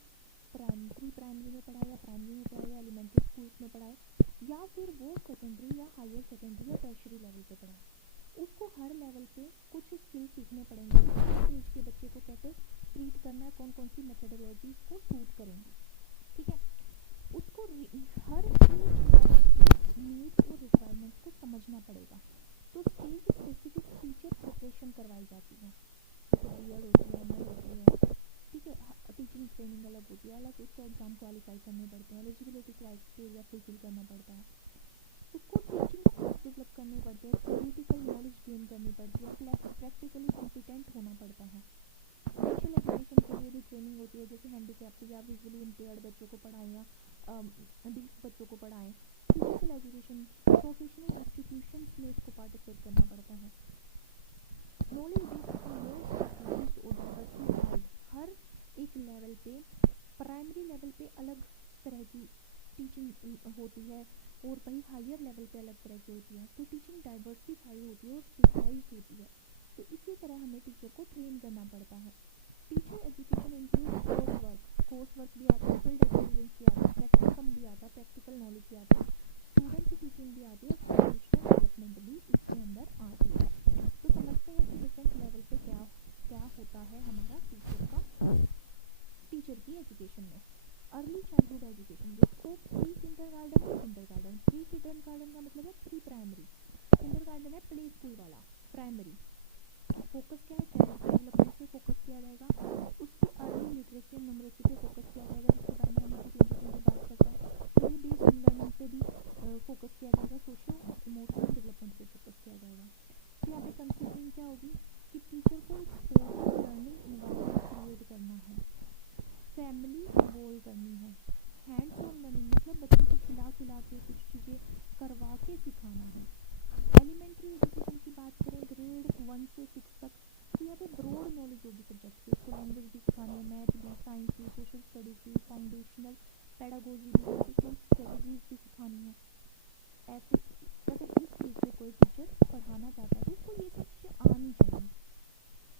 प्राइमरी में पढ़ाए, या प्राइमरी में पढ़ाए, या एलिमेंट्री स्कूल्स में पढ़ाए, या फिर वो सेकेंडरी या हायर सेकेंडरी या टर्शरी लेवल पे पढ़ाए, उसको हर लेवल पे कुछ स्किल सीखने पड़ेंगे कि किस एज के बच्चे को कैसे ट्रीट करना है, कौन कौन सी मेथडोलॉजी को सूट करेंगी, ठीक है। उसको हर नीड्स और रिक्वायरमेंट्स को समझना पड़ेगा। तो स्टेज स्पेसिफिक टीचर प्रिपरेशन करवाई जाती है, जैसे बीएड होती है, एमएड होती है, ठीक है। टीचिंग ट्रेनिंग अलग होती है, अलग उसको एग्जाम क्वालिफाई करने पड़ते हैं, एलिजिबिलिटी क्राइटेरिया फुलफिल करना पड़ता है, उसको टीचिंग स्किल्स डेवलप करने पड़ते हैं, थ्योरेटिकल नॉलेज गेन करनी पड़ती है, प्रैक्टिकली कॉम्पिटेंट होना पड़ता है। स्पेशल एजुकेशन के लिए भी ट्रेनिंग होती है, जैसे हैंडीकैप्ड या विजुअली इम्पेयर्ड बच्चों को पढ़ाएं, या डीफ बच्चों को पढ़ाएं। फिजिकल एजुकेशन, प्रोफेशनल इंस्टीट्यूशंस में इसको पार्टिसिपेट करना पड़ता है। नॉलेज बेस्ड और मोर स्पेशलाइज्ड और डाइवर्सिफाइड, हर एक लेवल पे, प्राइमरी लेवल पे अलग तरह की टीचिंग होती है और वही हायर लेवल पे अलग तरह की होती है। तो टीचिंग डाइवर्सिफाई होती है और स्पेशलाइज होती है। तो इसी तरह हमें टीचर को ट्रेन करना पड़ता है। Teacher education include course work भी आता है, फील्ड एक्सपीरियंस भी आता है, प्रैक्टिकम भी आता है, प्रैक्टिकल नॉलेज भी आता है, स्टूडेंट की टीचिंग भी आती है, प्रोफेशनल डेवलपमेंट भी इसके अंदर आती है। तो समझते हैं कि डिफरेंट लेवल पे क्या क्या होता है हमारा टीचर की एजुकेशन में। अर्ली चाइल्डहुड एजुकेशन, जिसको प्री किंडरगार्टन और किंडरगार्टन, प्री किंडरगार्टन का मतलब है प्री प्राइमरी, किंडरगार्टन है प्ले स्कूल वाला, प्राइमरी। फोकस क्या है, चाइल्ड डेवलपमेंट पे फोकस किया जाएगा, उसकी अर्ली लिटरेसी एंड न्यूमरेसी पे फोकस किया जाएगा, जिसके बारे में हम अभी 2020 में बात करते हैं। प्ले बेस्ड लर्निंग पे भी फोकस किया जाएगा, सोशल इमोशनल डेवलपमेंट पे फोकस किया जाएगा। तो यहाँ पे कंसीडरिंग क्या होगी कि टीचर को एक सपोर्टिव लर्निंग इन्वायरमेंट क्रिएट करना है, फैमिली इन्वॉल्व करनी है, हैंड्स ऑन लर्निंग मतलब बच्चों को खिला खिला के कुछ चीज़ें करवा के सिखाना है। एलिमेंट्री एजुकेशन की बात करें ग्रेड 1 से 6 तक, तो यहाँ पे ब्रॉड नॉलेज होगी सब्जेक्ट की, उसको लैंग्वेज भी सिखानी है, मैथ भी, साइंस भी, सोशल स्टडीज़ भी, फाउंडेशनल पेडागोजी भी, असेसमेंट स्ट्रेटजीज भी सिखानी है। ऐसे अगर इस चीज़ से कोई टीचर पढ़ाना चाहता है तो उसको ये सब चीज़ें आनी चाहिए।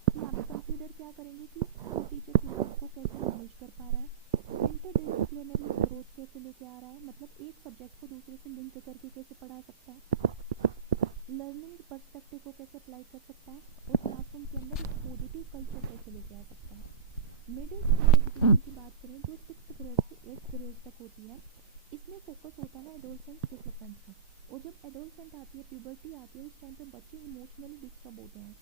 तो यहाँ पे कंसीडर क्या करेंगे कि वो टीचर सिलेबस को कैसे मैनेज कर पा रहा है, इंटरडिसिप्लिनरी अप्रोच कैसे लेके आ रहा है, मतलब एक सब्जेक्ट को दूसरे से लिंक करके कैसे पढ़ा सकता है, लर्निंग पर्सपेक्टिव को कैसे अप्लाई कर सकता है, और क्लासरूम के अंदर एक पॉजिटिव कल्चर कैसे लेके आ सकता है। मिडिल स्कूल एजुकेशन की बात करें जो 6th ग्रेड से 8th ग्रेड तक होती है, इसमें फोकस होता है एडोलसेंट डेवलपमेंट का। और जब एडोलसेंट आती है, प्यूबर्टी आती है, उस टाइम पे बच्चे इमोशनली डिस्टर्ब होते हैं,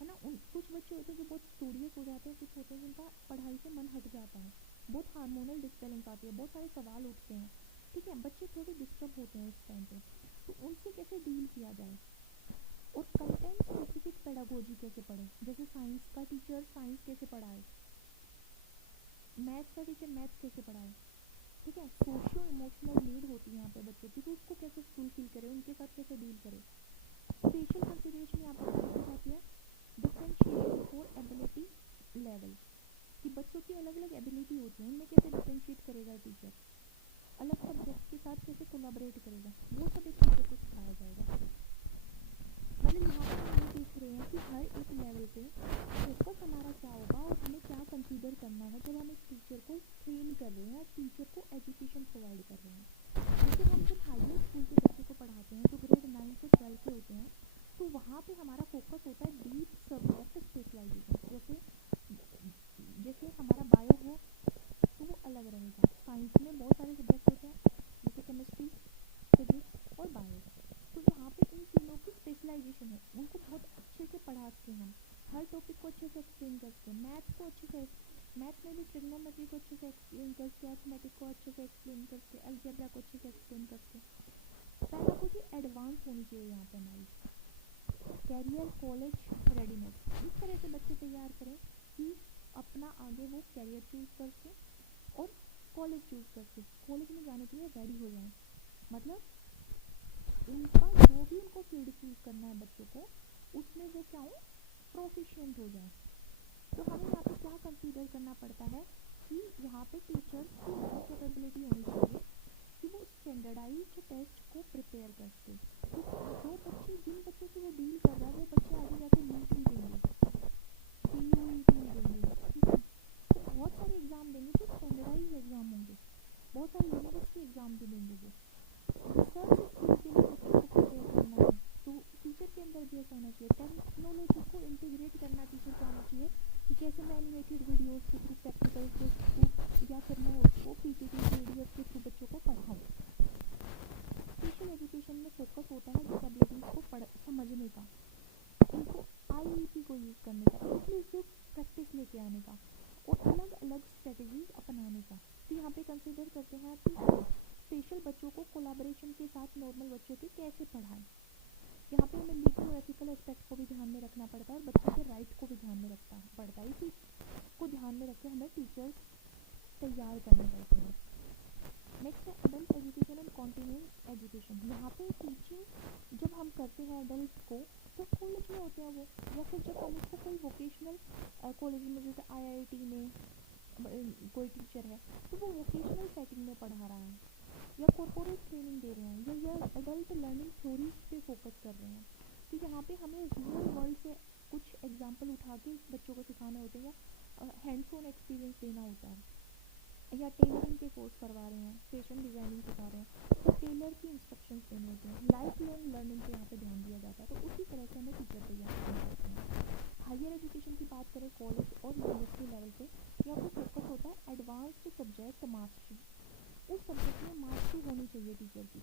है ना। कुछ बच्चे होते हैं जो बहुत स्टूडियस हो जाते हैं, कुछ होते हैं जिनका पढ़ाई से मन हट जाता है, बहुत हार्मोनल डिस्बैलेंस आती है, बहुत सारे सवाल उठते हैं, ठीक है, बच्चे थोड़े डिस्टर्ब होते हैं उस टाइम पे। तो उनसे कैसे डील किया जाए, और कंटेंट स्पेसिफिक पेडागोजी कैसे पढ़े, जैसे साइंस का टीचर साइंस कैसे पढ़ाए, मैथ्स का टीचर मैथ्स कैसे पढ़ाए, ठीक है। सोशियो इमोशनल नीड होती है यहाँ पे बच्चों की, तो उसको कैसे फुलफिल करे, उनके साथ कैसे डील करे। स्पेशल कंसिडरेशन यहाँ पर फोकस आती है डिफरेंशिएशन फॉर एबिलिटी लेवल, कि बच्चों की अलग अलग एबिलिटी होती है, उनमें कैसे डिफरेंशिएट करेगा टीचर, अलग सब्जेक्ट के साथ कैसे कोलाबरेट करेगा, वो सब एक टीचर को सिखाया जाएगा। मतलब यहाँ पर हम ये देख रहे हैं कि हर एक लेवल पे फोकस हमारा क्या होगा और हमें क्या कंसीडर करना है जब हम एक टीचर को ट्रेन कर रहे हैं, टीचर को एजुकेशन प्रोवाइड कर रहे हैं। जैसे हम जब हायर स्कूल के बच्चे को पढ़ाते हैं जो ग्रेड 9 से 12 के होते हैं, तो वहाँ पे हमारा फोकस होता है डीप सब्जेक्ट स्पेशलाइजेशन। जैसे हमारा बायो है तो वो अलग रहेगा, साइंस में बहुत सारे सब्जेक्ट होते हैं जैसे केमिस्ट्री, फिजिक्स और बायो। तो यहाँ पे इन तीनों की स्पेशलाइजेशन है, उनको बहुत अच्छे से पढ़ाते हैं, हम हर टॉपिक को अच्छे से एक्सप्लेन करते हैं, मैथ को अच्छे से, मैथ में भी ट्रिग्नोमेट्री को अच्छे से एक्सप्लेन करके, अर्थमेटिक को अच्छे से एक्सप्लेन करके, अलजेब्रा को अच्छे से एक्सप्लेन करके। पेडागोजी एडवांस होनी चाहिए यहाँ पे हमारी। कैरियर कॉलेज रेडीनेस, इस तरह से बच्चे तैयार करें कि अपना आगे वो कैरियर चूज करके और कॉलेज चूज करके कॉलेज में जाने के लिए रेडी हो जाएं। मतलब उनका जो भी उनको फील्ड चूज करना है बच्चों को, उसमें वो क्या हो, प्रोफिशिएंट हो जाए। तो हमें यहाँ पे क्या कंसीडर करना पड़ता है कि यहाँ पे टीचर्स की ये कैपेबिलिटी होनी चाहिए कि वो स्टैंडर्डाइज्ड टेस्ट को प्रिपेयर कर सके, क्योंकि जो बच्चे जिन बच्चों से वो डील कर रहा है वो बच्चे आगे जाके नीट भी देंगे, CUET भी देंगे, ठीक है। तो बहुत सारे एग्जाम देंगे जो स्टैंडर्डाइज एग्जाम होंगे, बहुत सारे यूनिवर्सिटी एग्जाम भी देंगे वो। रिसर्च स्किल के लिए बच्चों को प्रिपेयर करना है, तो टीचर के अंदर भी ऐसा होना चाहिए। टेक्नोलॉजी को इंटीग्रेट करना टीचर को आना चाहिए कि कैसे मैं एनिमेटेड वीडियोस के थ्रू, प्रैक्टिकल के थ्रू, या फिर मैं उसको PPT PDF के थ्रू बच्चों को पढ़ाऊँ। स्पेशल एजुकेशन में फोकस होता है डिसेबिलिटीज़ को समझने का, इनको IEP को यूज़ करने का, इंक्लूसिव प्रैक्टिस लेके आने का, और अलग अलग स्ट्रेटजीज अपनाने का। तो यहाँ पे कंसिडर करते हैं कि स्पेशल बच्चों को कोलैबोरेशन के साथ नॉर्मल बच्चों के कैसे पढ़ाएं। यहाँ पे हमें लीगल और एथिकल एस्पेक्ट को भी ध्यान में रखना पड़ता है और बच्चों के राइट को भी ध्यान में रखना पड़ता है। इसी को ध्यान में रख के हमें टीचर्स तैयार करने पड़ते हैं। नेक्स्ट है adult education and continuing education. यहाँ पे टीचिंग जब हम करते हैं एडल्ट को तो कॉलेज में होते हैं वो, या फिर जब हम उसको कोई वोकेशनल कॉलेज में जैसे IIT में कोई टीचर है तो वो वोकेशनल सेटिंग में पढ़ा रहा है या कॉर्पोरेट ट्रेनिंग दे रहे हैं या एडल्ट लर्निंग थ्योरीज पे फोकस कर रहे हैं। तो यहाँ पे हमें रियल वर्ल्ड से कुछ एग्जाम्पल उठा के बच्चों को सिखाने होते हैं या हैंड्स ऑन एक्सपीरियंस देना होता है, या टेलरिंग के कोर्स करवा रहे हैं, फैशन डिज़ाइनिंग सिखा रहे हैं तो टेलर की इंस्ट्रक्शंस देने होते हैं। लाइफ लॉन्ग लर्निंग पे यहाँ पे ध्यान दिया जाता है। तो उसी तरह से हमें टीचर तैयार करना पड़ते हैं। हायर एजुकेशन की बात करें कॉलेज और यूनिवर्सिटी लेवल पे, यहाँ पे फोकस होता है एडवांस्ड सब्जेक्ट मास्टरी। उस सब्जेक्ट में मास्टरी होनी चाहिए टीचर की,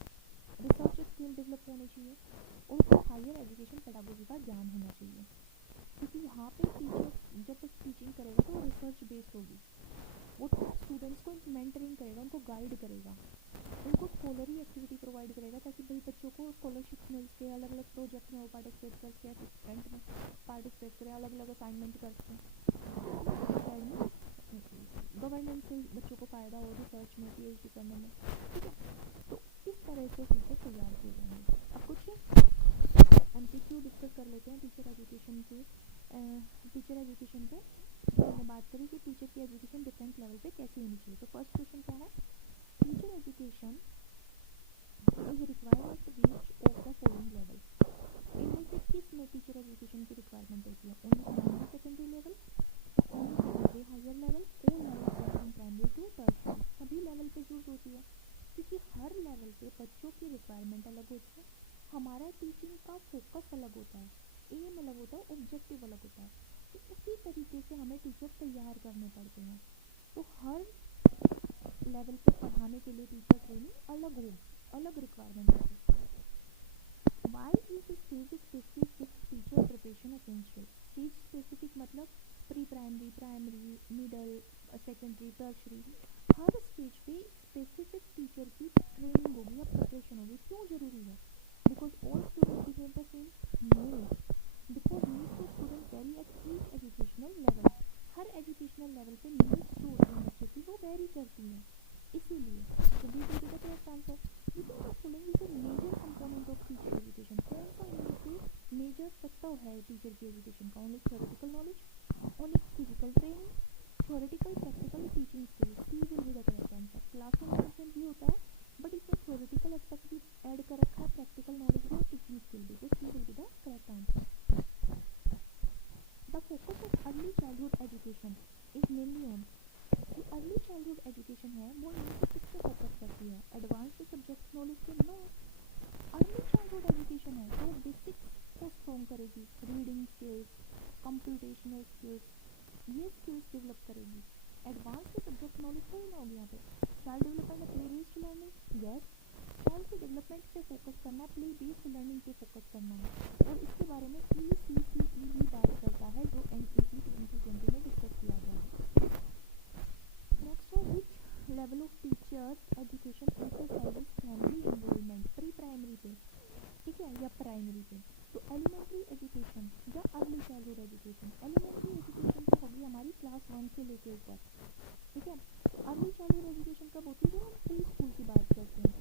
रिसर्च स्किल डेवलप होनी चाहिए और उसको हायर एजुकेशन पेडागोजी का ज्ञान होना चाहिए। क्योंकि यहाँ पे टीचर जब टीचिंग करेगा तो वो रिसर्च बेस्ड होगी, वो स्टूडेंट्स को मेंटरिंग करेगा, उनको गाइड करेगा, उनको स्कॉलरी एक्टिविटी प्रोवाइड करेगा ताकि भाई बच्चों को स्कॉलरशिप मिल सके, अलग अलग प्रोजेक्ट में वो पार्टिसिपेट कर सके, इवेंट में पार्टिसिपेट करें, अलग अलग असाइनमेंट कर सकें। गवर्नेंस से बच्चों को फ़ायदा हो रिसर्च में, पीएचडी करने में। ठीक है, तो इस तरह से टीचर तैयार किए जाएंगे। अब कुछ एमसीक्यू डिस्कस कर लेते हैं टीचर एजुकेशन के। टीचर एजुकेशन पे हमने बात करी कि टीचर की एजुकेशन डिफरेंट लेवल पे कैसी होनी चाहिए। तो फर्स्ट क्वेश्चन क्या है, teacher education is required at reach of the following level. इनमें से किस में टीचर एजुकेशन की रिक्वायरमेंट होती है? Only primary secondary level, only secondary higher level, all level from primary to tertiary. सभी लेवल पे यूज होती है क्योंकि हर लेवल पे बच्चों की रिक्वायरमेंट अलग होती है, हमारा टीचिंग का फोकस अलग होता है, एम अलग होता है, ऑब्जेक्टिव अलग होता है। तो उसी तरीके से हमें टीचर तैयार करने पड़ते हैं। तो हर लेवल पे पढ़ाने के लिए टीचर ट्रेनिंग अलग होगी, अलग रिक्वायरमेंट होगी। Why is stage specific teacher preparation essential? Stage specific मतलब pre primary, primary, middle, secondary, tertiary, हर स्टेज पे स्पेसिफिक टीचर की ट्रेनिंग होगी या प्रिपरेशन होगी। क्यों जरूरी है? Because all student behave the same? No, because needs of student vary at each educational level. हर एजुकेशनल लेवल पे नीड्स जो होती हैं बच्चे की वो वेरी करती हैं। इसीलिए तो B will be the correct answer. Which in the following is a major component of teacher education? कौन सा इनमें से मेजर तत्व है टीचर की एजुकेशन का? Only theoretical knowledge, only physical training, theoretical practical teaching skills. C will be the correct answer. Classroom management भी होता है बट इसमें थ्योरेटिकल एस्पेक्ट भी ऐड कर रखा है, प्रैक्टिकल नॉलेज भी और टीचिंग स्किल भी। तो C will be the correct answer. The focus of early childhood education is mainly on, जो अर्ली चाइल्डहुड एजुकेशन है वो इनमें से किस पे फोकस करती है? एडवांस्ड सब्जेक्ट नॉलेज पे? नो, अर्ली चाइल्डहुड एजुकेशन है तो बेसिक्स को स्ट्रॉन्ग करेगी, रीडिंग स्किल्स, कंप्यूटेशनल स्किल्स, ये स्किल्स डेवलप करेगी। एडवांस्ड सब्जेक्ट नॉलेज थोड़ी ना होगी यहाँ पे। चाइल्ड डेवलपमेंट में play based learning, yes, child की डेवलपमेंट पे फोकस करना है, प्ले बेस्ड लर्निंग पे फोकस करना है। और इसके बारे में ECCE भी बात करता है जो NEP 2020 में डिस्कस किया गया है। नेक्स्ट है which level of teacher education emphasises family involvement? Pre primary पे, ठीक है, या प्राइमरी पे? तो एलिमेंट्री एजुकेशन या early childhood education? Elementary education तो होगी हमारी क्लास 1 से लेके ऊपर, ठीक है। तो अर्ली चाइल्डहुड एजुकेशन कब होती है? जब हम प्री स्कूल की बात करते हैं,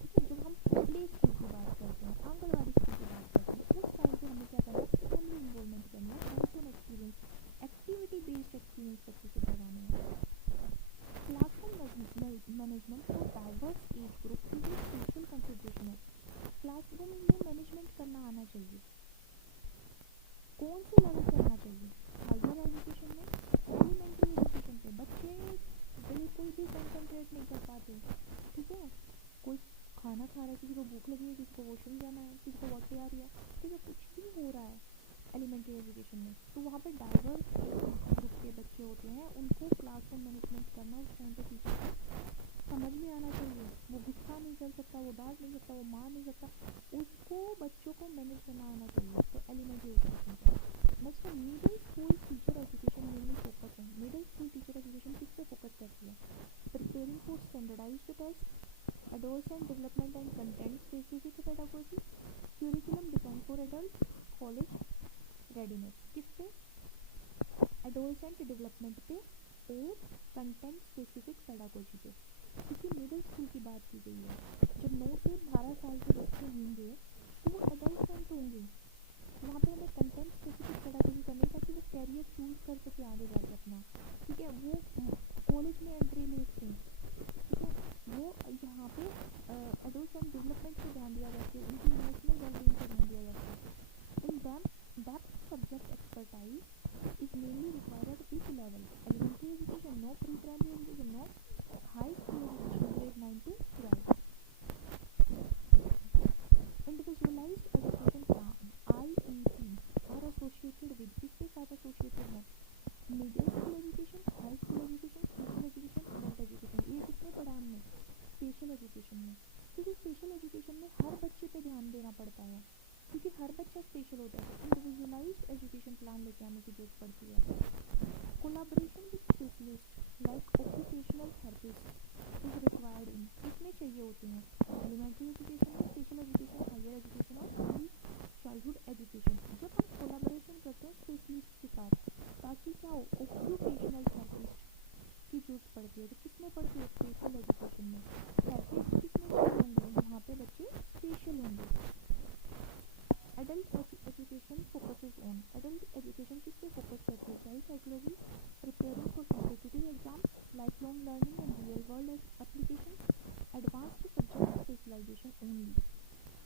ठीक है, जब हम प्ले स्कूल की बात करते हैं, आंगनवाड़ी स्कूल की बात करते हैं, उस टाइम पे हमें क्या करना है? फैमिली इन्वॉल्वमेंट करना है, hands on experience, activity based experience बच्चों को करवाने हैं। Classroom management for diverse age group is a crucial consideration है। क्लासरूम में मैनेजमेंट करना आना चाहिए। कौन से लेवल पे आना चाहिए? हायर एजुकेशन में, एलिमेंट्री एजुकेशन पे। बच्चे बिल्कुल भी कंसंट्रेट नहीं कर पाते, ठीक है, कोई खाना खा रहा है, किसी को भूख लगी है, किसी को वॉशरूम जाना है, किसी को वाटर आ रही है, ठीक है, कुछ भी हो रहा है एलिमेंट्री एजुकेशन में। तो वहाँ पे डाइवर्स ग्रुप के बच्चे होते हैं, उनको क्लासरूम मैनेजमेंट करना उस टाइम पे टीचर को समझ में आना चाहिए। वो गुस्सा नहीं कर सकता, वो डांट नहीं सकता, वो मार नहीं सकता, उसको बच्चों को मैनेज करना आना चाहिए। तो एलिमेंट्री एजुकेशन का नेक्स्ट है middle school teacher education mainly focus है। मिडिल स्कूल टीचर एजुकेशन किस पे फोकस करती है? Preparing for standardised test, adolescent development and content specific pedagogy, curriculum designed for adults, college readiness। किस पे? adolescent development पे और content specific pedagogy पे। क्योंकि मिडिल स्कूल की बात की गई है, जब 9 से 12 साल के बच्चे होंगे तो वो एडल्ट होंगे, वहाँ पे हमें कंटेंट स्पेसिफिक पेडागोजी करनी है ताकि वो कैरियर चूज कर सके आगे जाके अपना, ठीक है, वो स्पेशल एजुकेशन में, क्योंकि स्पेशल एजुकेशन में हर बच्चे पे ध्यान देना पड़ता है, क्योंकि हर बच्चा स्पेशल होता है, इंडिविजुअलाइज्ड एजुकेशन प्लान लेके आने की जरूरत पड़ती है। Collaboration with specialist like occupational therapist is required in, इसमें चाहिए होते हैं एलिमेंट्री एजुकेशन में, स्पेशल एजुकेशन, हायर एजुकेशन और अर्ली चाइल्डहुड एजुकेशन। जब हम कोलाबोरेशन करते हैं स्पेशलिस्ट के साथ, ताकि क्या हो, ऑक्यूपेशनल थेरेपिस्ट की जरूरत पड़ती है, तो किसमें पड़ती है, स्पेशल एजुकेशन में। थेरेपिस्ट किसमें होंगे, जहाँ पे बच्चे स्पेशल होंगे। Adult education focuses on, adult education किस पे फोकस करती है, child psychology, preparing for competitive exam, life long learning and real world application, advanced subject specialisation only.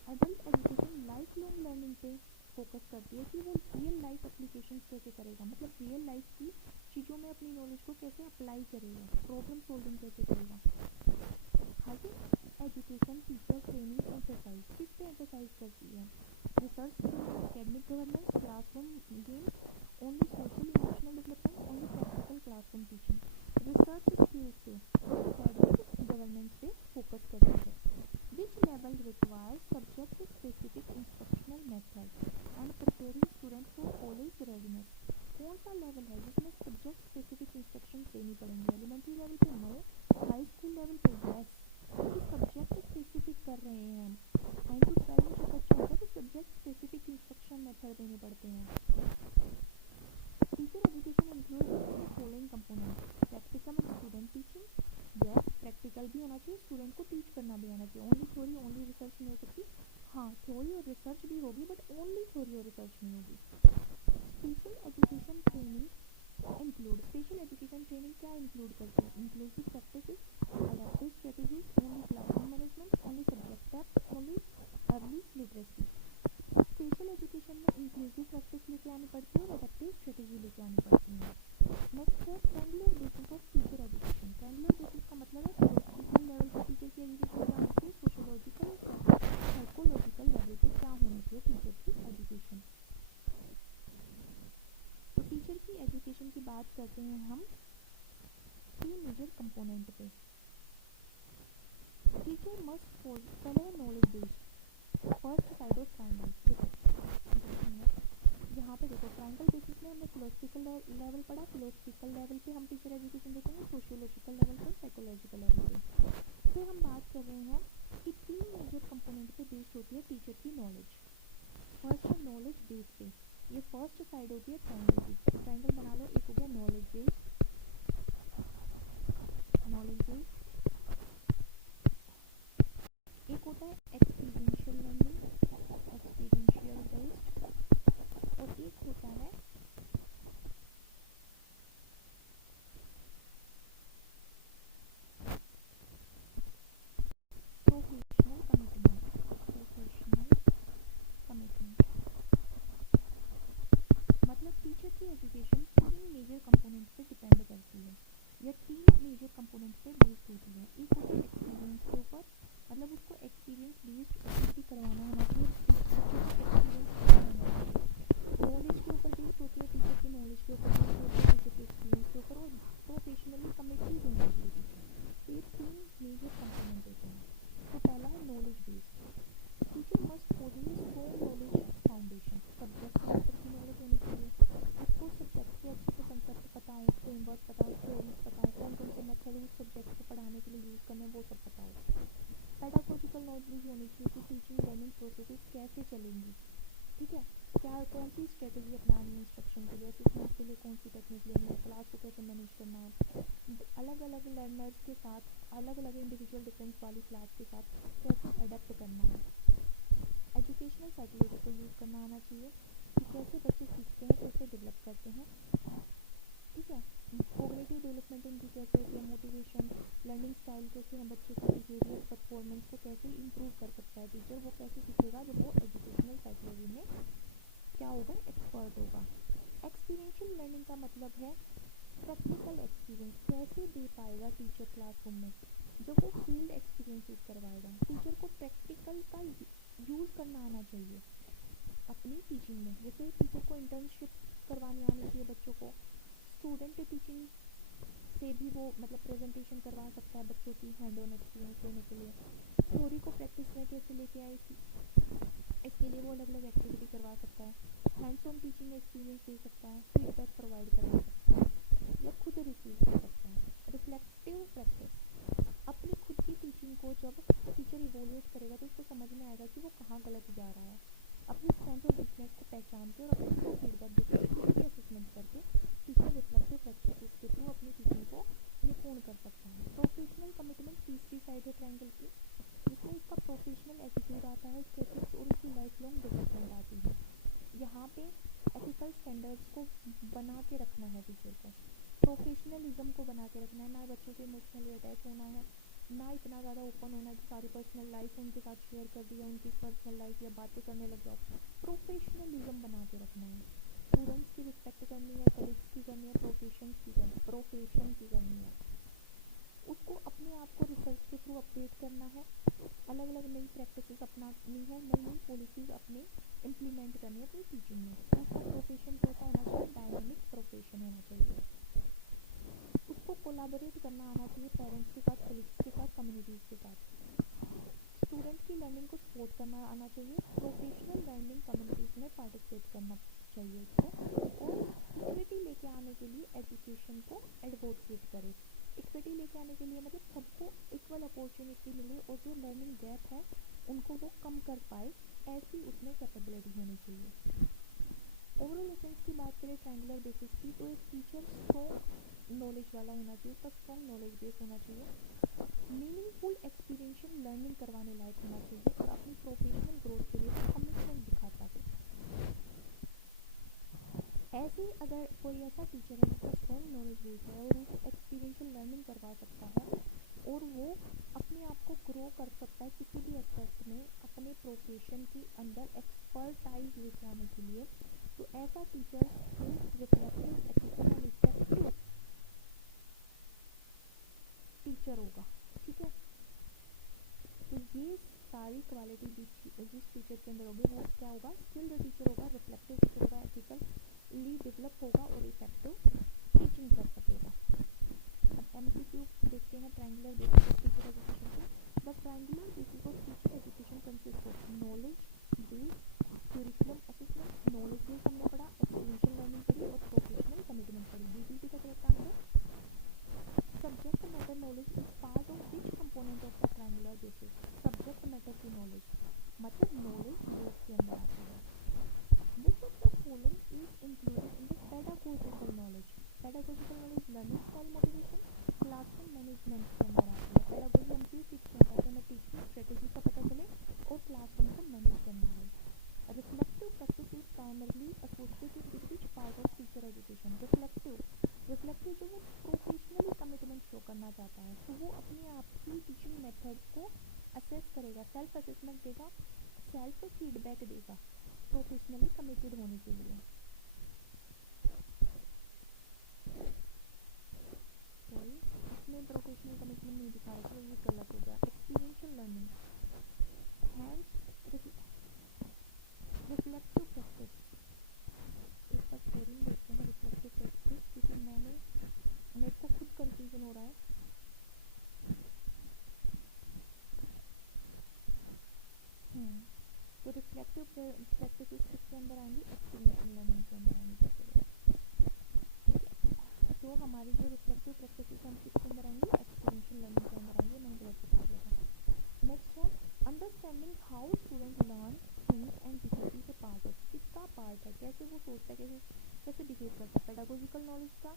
Adult education life long learning पे फोकस करती है कि वो रियल लाइफ एप्लीकेशन कैसे करेगा, मतलब रियल लाइफ की चीज़ों में अपनी नॉलेज को कैसे अप्लाई करेगा, प्रॉब्लम सॉल्विंग कैसे करेगा। Higher education teacher training exercise किस पे एक्सरसाइज करती है, research training, academic governance, classroom games, only social emotional development, only practical classroom teaching. Research skills पे, एकेडमिक गवर्नेंस पे फोकस करती है। Which level requires subject specific instructional method and preparing student for college readiness? कौन सा लेवल है जिसमें सब्जेक्ट स्पेसिफिक इंस्ट्रक्शन देनी पड़ेंगे, एलिमेंट्री लेवल पे नो, हाई स्कूल लेवल पे यस, क्योंकि सब्जेक्ट स्पेसिफिक कर रहे हैं हम। 9 to 12 में जब बच्चा होता है तो सब्जेक्ट स्पेसिफिक इंस्ट्रक्शन मेथड देने पड़ते हैं। Teacher education include the following component, practical and student teaching, yes practical भी होना चाहिए, स्टूडेंट को टीच करना भी आना चाहिए, ओनली थ्योरी ओनली रिसर्च नहीं हो सकती, हाँ थ्योरी और रिसर्च भी होगी बट ओनली थ्योरी और रिसर्च नहीं होगी। Special education training include, special education training क्या इंक्लूड करती है, inclusive practices, adaptive strategies, only classroom management, only subject depth, only early literacy. Special education में इंक्लूसिव प्रैक्टिस लेके आनी पड़ती है और अडेप्टिव स्ट्रेटजी लेके आनी पड़ती है। नेक्स्ट है triangular basis of teacher education. Triangular basis का मतलब है फिलोसफिकल लेवल पर टीचर की एजुकेशन क्या होनी चाहिए, सोशियोलॉजिकल और साइकोलॉजिकल लेवल पे क्या होनी चाहिए टीचर की एजुकेशन। तो टीचर की एजुकेशन की बात करते हैं हम 3 मेजर कंपोनेंट पे। टीचर मस्ट पहले है knowledge based, first side of triangle. देखो यहाँ पे देखो ट्रायंगल बेसिस में हमने फिलोसफिकल लेवल पढ़ा, फिलोसफिकल लेवल पे हम टीचर एजुकेशन देखेंगे, सोशियोलॉजिकल लेवल पे, साइकोलॉजिकल लेवल पे। फिर हम बात कर रहे हैं कि 3 मेजर कंपोनेंट पे बेस्ड होती है टीचर की नॉलेज। फर्स्ट है नॉलेज बेस पे, ये फर्स्ट साइड होती है ट्रायंगल की। तो ट्रायंगल बना लो, एक हो गया नॉलेज बेस्ड, नॉलेज बेस्ड, एक होता है एक्सपीरियंशियल लर्निंग, एक्सपीरियंशियल बेस्ड, और एक होता है प्रोफेशनल कमिटमेंट, प्रोफेशनल कमिटमेंट। मतलब टीचर की एजुकेशन 3 मेजर कंपोनेंट पे डिपेंड करती है या 3 मेजर कंपोनेंट पे बेस्ड होती है। एक होता है एक्सपीरियंस के ऊपर, मतलब उसको एक्सपीरियंस बेस्ड एक्टिविटी करवाना होना चाहिए, बच्चों को एक्सपीरियंस करवाना होना चाहिए। नॉलेज के ऊपर बेस्ड होती है, टीचर की नॉलेज के ऊपर बेस्ड होती है, टीचर के एक्सपीरियंस के ऊपर, और प्रोफेशनली कमिटेड होनी चाहिए टीचर। तो ये 3 मेजर कंपोनेंट होते हैं। तो पहला है knowledge based, teacher must possess strong knowledge foundation, subject matter की नॉलेज होनी चाहिए, उसको सब्जेक्ट के अच्छे से कंसेप्ट पता हो, फ्रेमवर्क पता हो, थ्योरीज पता हो, कौन कौन से मेथड उस सब्जेक्ट को पढ़ाने के लिए यूज़ करने वो सब पता हो। पेडागोजिकल नॉलेज होनी चाहिए कि टीचिंग लर्निंग प्रोसेसेस कैसे चलेंगी, ठीक है, क्या कौन सी स्ट्रेटजी अपनानी है इंस्ट्रक्शन के लिए, असिस्टेंट के लिए कौन सी टेक्निक लेनी है, क्लास को कैसे मैनेज करना है, अलग अलग लर्नर्स के साथ, अलग अलग इंडिविजुअल डिफरेंस वाली क्लास के साथ कैसे अडेप्ट करना है। एजुकेशनल साइकोलॉजी को यूज़ करना आना चाहिए कि कैसे बच्चे सीखते हैं, कैसे डेवलप करते हैं, ठीक है, कोग्निटिव डेवलपमेंट उनकी कैसे होती है, मोटिवेशन, लर्निंग स्टाइल कैसे है, बच्चे का बिहेवियर, परफॉर्मेंस को कैसे इंप्रूव कर सकता है टीचर, वो कैसे सीखेगा जब वो एजुकेशनल साइकोलॉजी में क्या होगा, एक्सपर्ट होगा। एक्सपीरियंशियल लर्निंग का मतलब है प्रैक्टिकल एक्सपीरियंस कैसे दे पाएगा टीचर क्लासरूम में, जब वो फील्ड एक्सपीरियंसेस करवाएगा। टीचर को प्रैक्टिकल का यूज़ करना आना चाहिए अपनी टीचिंग में, जैसे टीचर को इंटर्नशिप करवानी आनी चाहिए बच्चों को, स्टूडेंट टीचिंग से भी वो मतलब प्रेजेंटेशन करवा सकता है बच्चों की हैंड ऑन एक्सपीरियंस लेने के लिए। थ्योरी को प्रैक्टिस में कैसे लेके आए इसके लिए वो अलग अलग एक्टिविटी करवा सकता है, हैंड्स ऑन टीचिंग एक्सपीरियंस दे सकता है, फीडबैक प्रोवाइड करवा सकता है या खुद रिसीव कर सकता है। रिफ्लेक्टिव प्रैक्टिस, अपनी खुद की टीचिंग को जब टीचर इवोल्यूट करेगा तो उसको समझ में आएगा कि वो कहाँ गलत जा रहा है। अपनी स्ट्रेंथ और वीकनेस को पहचान के और अपने खुद को फीडबैक देकर खुद की असेसमेंट करके टीचर रिफ्लेक्टिव प्रैक्टिस के थ्रू अपनी टीचिंग को निपुण कर सकता है। प्रोफेशनल कमिटमेंट तीसरी साइड है ट्रायंगल की, जिसमें इसका प्रोफेशनल एटीट्यूड आता है, उसके एथिक्स और उसकी लाइफ लॉन्ग डेवलपमेंट आती है। यहाँ पे एथिकल स्टैंडर्ड्स को बना के रखना है टीचर को, प्रोफेशनलिज्म को बना के रखना है, ना बच्चों से इमोशनली अटैच होना है, ना इतना ज़्यादा ओपन होना है कि सारी पर्सनल लाइफ उनके साथ शेयर कर दी या उनकी पर्सनल लाइफ या बातें करने लग जाओ। प्रोफेशनलिज्म बना के रखना है, स्टूडेंट्स की रिस्पेक्ट करनी है, कलीग्स की करनी है, प्रोफेशन की करनी है। उसको अपने आप को रिसर्च के थ्रू अपडेट करना है, अलग अलग नई प्रैक्टिसेस अपनानी है, नई नई पॉलिसीज अपने इम्प्लीमेंट करनी है अपनी टीचिंग में। उसका प्रोफेशन कैसा होना चाहिए, डायनामिक प्रोफेशन होना चाहिए। उसको कोलाबोरेट करना आना चाहिए पेरेंट्स के साथ, कलीग्स के साथ, कम्युनिटीज़ के साथ। स्टूडेंट की लर्निंग को सपोर्ट करना आना चाहिए, प्रोफेशनल लर्निंग कम्युनिटीज़ में पार्टिसिपेट करना चाहिए उसको, और इक्विटी लेके आने के लिए एजुकेशन को एडवोकेट करे। इक्विटी लेके आने के लिए मतलब सबको इक्वल अपॉर्चुनिटी मिले और जो लर्निंग गैप है उनको वो कम कर पाए, ऐसी उसमें कैपेबिलिटी होनी चाहिए। ओवरऑल एसेंस की बात करें ट्रायंगुलर बेसिस की, तो एक टीचर स्ट्रॉन्ग नॉलेज वाला होना चाहिए, उसका स्ट्रॉन्ग नॉलेज बेस होना चाहिए, मीनिंगफुल एक्सपीरियंशियल लर्निंग करवाने लायक होना चाहिए और अपनी प्रोफेशनल ग्रोथ के लिए कमिटमेंट दिखाता है। ऐसे अगर कोई ऐसा टीचर है जिसका स्ट्रॉन्ग नॉलेज बेस है और वो एक्सपीरियंशियल लर्निंग करवा सकता है और वो अपने आप को ग्रो कर सकता है किसी भी एस्पेक्ट में अपने प्रोफेशन के अंदर एक्सपर्टाइज लेके आने के लिए, तो ऐसा teacher reflective, ethical and effective teacher होगा। ठीक है, तो ये सारी क्वालिटी जिस टीचर के अंदर होगी वो क्या होगा, स्किल्ड टीचर होगा, रिफ्लेक्टिव टीचर होगा, एथिकली डेवलप होगा और इफेक्टिव टीचिंग कर सकेगा। अब एमसीक्यू देखते हैं triangular basis of teacher education के। The triangular basis of teacher education consist of knowledge base, curriculum assessment, knowledge base हमने पढ़ा, एक्सपीरियंशियल लर्निंग पढ़ी और प्रोफेशनल कमिटमेंट पढ़ी। डी का correct answer. Subject matter knowledge is part of which component of the triangular basis. Subject matter की नॉलेज मतलब नॉलेज बेस के अंदर आती है। Which of the following is included in the pedagogical knowledge. Pedagogical knowledge learning style, motivation, classroom management के अंदर आती है। पेडागोजी हम क्यों सीखते हैं, ताकि हमें टीचिंग स्ट्रेटेजी का पता चले और क्लासरूम को मैनेज करना है। Reflective practice is primarily associated with which part of teacher education. Reflective जो वो प्रोफेशनली कमिटमेंट शो करना चाहता है, तो वो अपने आप की टीचिंग मेथड्स को असेस करेगा, सेल्फ असेसमेंट देगा, सेल्फ फीडबैक देगा प्रोफेशनली कमिटेड होने के लिए। सॉरी, इसमें प्रोफेशनल कमिटमेंट नहीं दिखा रखा है, ये गलत हो गया। Experiential learning, hands reflective practice, एक बार स्टोरी देखते हैं रिफ्लेक्टिव प्रैक्टिस, क्योंकि मेरे को खुद कंफ्यूजन हो रहा है। तो रिफ्लेक्टिव प्रैक्टिस किसके अंदर आएंगी, एक्सपीरियंशियल लर्निंग के अंदर आएंगी। तो हमारी जो रिफ्लेक्टिव प्रैक्टिस हम किसके अंदर आएंगी, एक्सपीरियंशियल लर्निंग के अंदर आएंगे। मैंने गलत बता दिया था। नेक्स्ट है understanding how student learn think and behave is a part of. किसका पार्ट है, कैसे वो सोचता है, कैसे बिहेव करता है, पेडागोजिकल नॉलेज का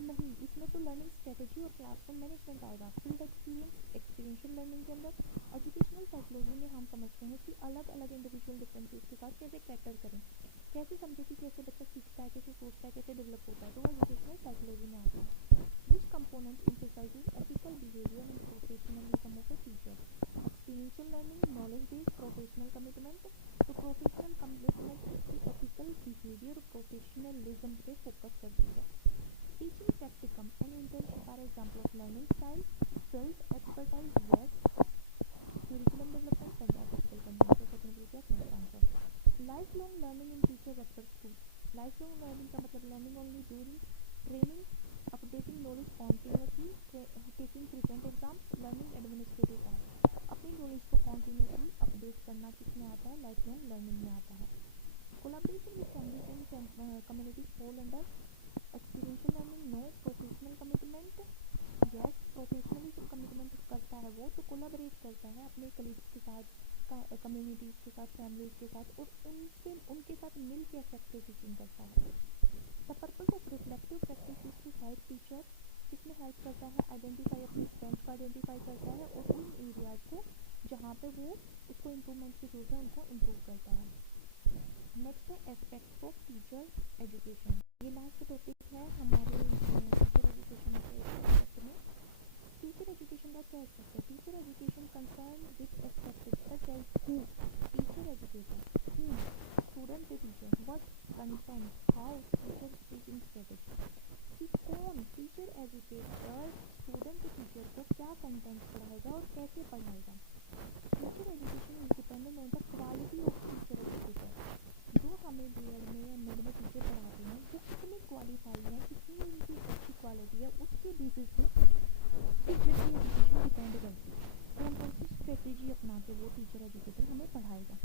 नहीं, इसमें तो लर्निंग स्ट्रेटेजी और क्लासरूम मैनेजमेंट आएगा। फील्ड एक्सपीरियंस एक्सपीरियंशियल लर्निंग के अंदर। एजुकेशनल साइकोलॉजी में हम समझते हैं कि अलग अलग इंडिविजुअल डिफरेंसेस के साथ कैसे कैटर करें, कैसे समझे कि कैसे बच्चा सीखता है, कैसे सोचता है, कैसे डेवलप होता है, तो वो एजुकेशनल साइकोलॉजी में आता है। विच component emphasises ethical behaviour and professionalism of a teacher. Experiential learning, knowledge based, professional commitment. तो प्रोफेशनल कमिटमेंट उसकी एथिकल बिहेवियर और प्रोफेशनलिज्म पे फोकस करती है। Teaching practicum and internship are example of learning style, skills, expertise, work, curriculum development, pedagogical content. So second will be next answer. Lifelong learning in teacher refers to. Lifelong learning का मतलब learning only during training, updating knowledge collaborate करता है अपने कलीग्स के साथ, कम्युनिटीज़ के साथ, फैमिलीज़ के साथ, और उनके साथ मिल के इफेक्टिव टीचिंग करता है। The purpose of reflective practice is to help teacher, इसमें हेल्प करता है आइडेंटिफाई, अपनी स्ट्रेंथ को आइडेंटिफाई करता है और उन एरियाज़ को जहाँ पे वो उसको इम्प्रूवमेंट की जरूरत है उनको इम्प्रूव करता है। नेक्स्ट है एस्पेक्ट्स ऑफ टीचर एजुकेशन। ये लास्ट टॉपिक है हमारे टीचर एजुकेशन के एस्पेक्ट में। टीचर एजुकेशन का क्या एस्पेक्ट है? Teacher education concern with aspect such as who, teacher educator, whom, student to teacher, what, content, how, teacher teaching strategy, कि कौन teacher educator student to teacher को क्या कंटेंट पढ़ाएगा और कैसे पढ़ाएगा। Teacher education is dependent on the quality of teacher educator. जो हमें बीएड में या मिड में टीचर पढ़ाते हैं वो कितने क्वालिफाइड हैं, कितनी उनकी अच्छी क्वालिटी है, उसके बेसिस पे टीचर की एजुकेशन डिपेंड करती है। कौन कौन सी स्ट्रेटेजी अपना के वो टीचर एजुकेटर हमें पढ़ाएगा।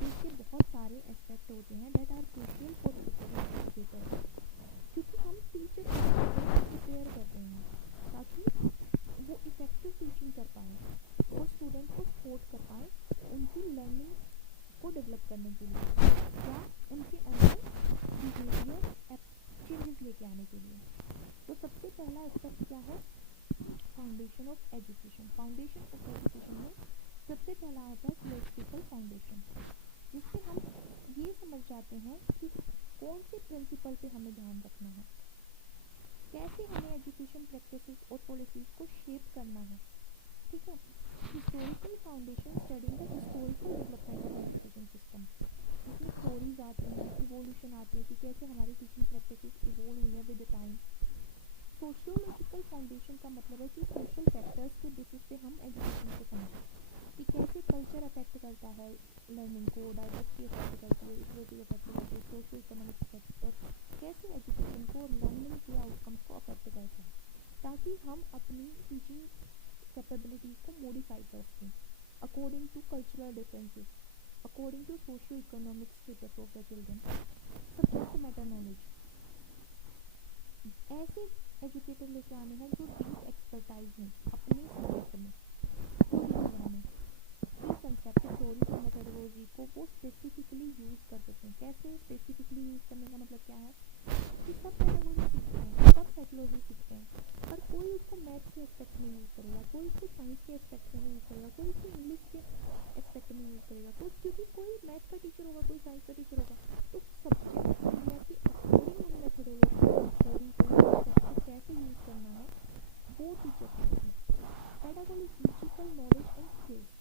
इसके बहुत सारे एस्पेक्ट होते हैं that are crucial for teacher educator, क्योंकि हम टीचर एजुकेटर प्रिपेयर कर रहे हैं ताकि वो इफेक्टिव टीचिंग कर पाए और स्टूडेंट को सपोर्ट कर पाए उनकी लर्निंग को डेवलप करने के लिए या उनके अंदर बिहेवियर चेंजेस लेके आने के लिए। तो सबसे पहला एस्पेक्ट क्या है? Foundation of education. Foundation of education में सबसे पहला आता है फिलोसफिकल फाउंडेशन, जिससे हम ये समझ जाते हैं कि कौन से प्रिंसिपल पे हमें ध्यान रखना है, कैसे हमें एजुकेशन प्रैक्टिसेस और पॉलिसीज को शेप करना है। ठीक है। Historical foundation studying the historical development of education system, इसमें थ्योरीज आती हैं, इवोल्यूशन आती है कि कैसे हमारी टीचिंग प्रैक्टिसेस इवोल्व हुई है with the time. Sociological foundation का मतलब है कि सोशल फैक्टर्स के बेसिस पे हम एजुकेशन को समझें कि कैसे कल्चर अफेक्ट करता है लर्निंग को, डाइवर्सिटी अफेक्ट करती है, इक्विटी अफेक्ट करती है, सोशो इकोनॉमिक फैक्टर कैसे एजुकेशन को, लर्निंग के आउटकम्स को अफेक्ट करता है, ताकि हम अपनी टीचिंग कैपेबिलिटीज़ को मॉडिफाई कर सकें according to cultural differences, according to socio economic status of the children. Subject matter knowledge, ऐसे एजुकेटर लेके आने हैं जो डीप एक्सपर्टाइज हैं अपने सब्जेक्ट में, थ्योरी वगैरह में, की कंसेप्ट, थ्योरी और मेथडोलॉजी को वो स्पेसिफिकली यूज़ कर सकते हैं। कैसे स्पेसिफिकली यूज़ करने का मतलब क्या है कि सब पेडागोजी सीखते हैं, सब साइकोलॉजी सीखते हैं, पर कोई उसको मैथ के एस्पेक्ट में यूज़ करेगा, कोई उसको साइंस के एस्पेक्ट में यूज़ करेगा, कोई उसको इंग्लिश के एस्पेक्ट में यूज़ करेगा। तो क्योंकि कोई मैथ का टीचर होगा, कोई साइंस का टीचर होगा, तो सब्जेक्ट एरिया के अकॉर्डिंग उन मेथडोलॉजी को, थ्योरी को, कंसेप्ट को कैसे यूज़ करना है वो टीचर सीखते हैं। पेडागोजिकल नॉलेज एंड स्किल्स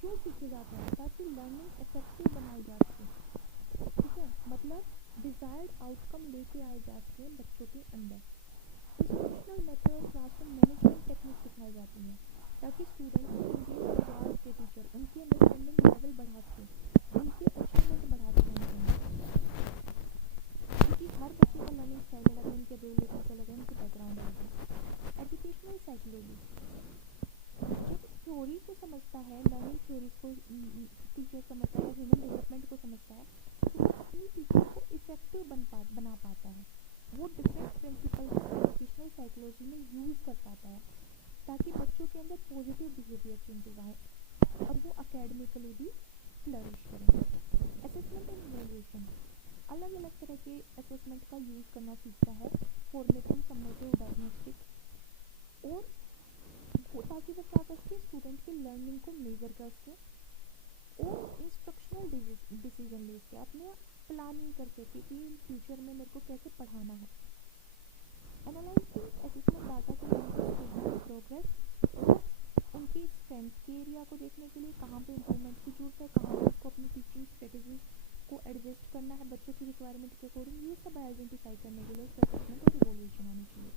क्यों सीखे जाते हैं? ताकि लर्निंग इफेक्टिव बनाई जा सके। ठीक है, मतलब डिजायर्ड आउटकम लेके आए जा सके बच्चों के अंदर। इंस्ट्रक्शनल मेथड और क्लासरूम मैनेजमेंट टेक्निक सिखाई जाती हैं ताकि स्टूडेंट को इंगेज करवा सके टीचर, उनकी अंडरस्टैंडिंग लेवल बढ़ा सके, उनके अचीवमेंट बढ़ा सके उनके अंदर, क्योंकि हर बच्चे का लर्निंग स्टाइल अलग है, उनके एबिलिटीज अलग है, उनके बैकग्राउंड अलग है। एजुकेशनल साइकोलॉजी, जब थ्योरी को समझता है, लर्निंग थ्योरीज को टीचर समझता है, ह्यूमन डेवलपमेंट को समझता है, तो वो अपनी टीचिंग को इफेक्टिव बना पाता है। वो डिफरेंट प्रिंसिपल को एजुकेशनल साइकोलॉजी में यूज़ कर पाता है ताकि बच्चों के अंदर पॉजिटिव बिहेवियर चेंजेस आए और वो अकेडमिकली भी फ्लरिश करें। असेसमेंट एंड इवैल्यूएशन, अलग अलग तरह के असेसमेंट का यूज़ करना सीखता है, फॉर्मेटिव, सम्मेटिव, डायग्नोस्टिक, और ताकि वो क्या कर सके, स्टूडेंट की लर्निंग को मेजर कर सके और इंस्ट्रक्शनल डिसीजन ले सके, अपने प्लानिंग कर सके कि इन फ्यूचर में मेरे को कैसे पढ़ाना है। एनालाइजिंग असेसमेंट डाटा के स्टूडेंट प्रोग्रेस और उनकी स्ट्रेंथ के एरिया को देखने के लिए कहाँ पे इम्प्रूवमेंट की जरूरत है, कहाँ पे उसको अपनी टीचिंग स्ट्रेटेजीज को एडजस्ट करना है बच्चों की रिक्वायरमेंट के अकॉर्डिंग, ये सब आइडेंटिफाई करने के लिए असेसमेंट और इवोल्यूशन आनी चाहिए।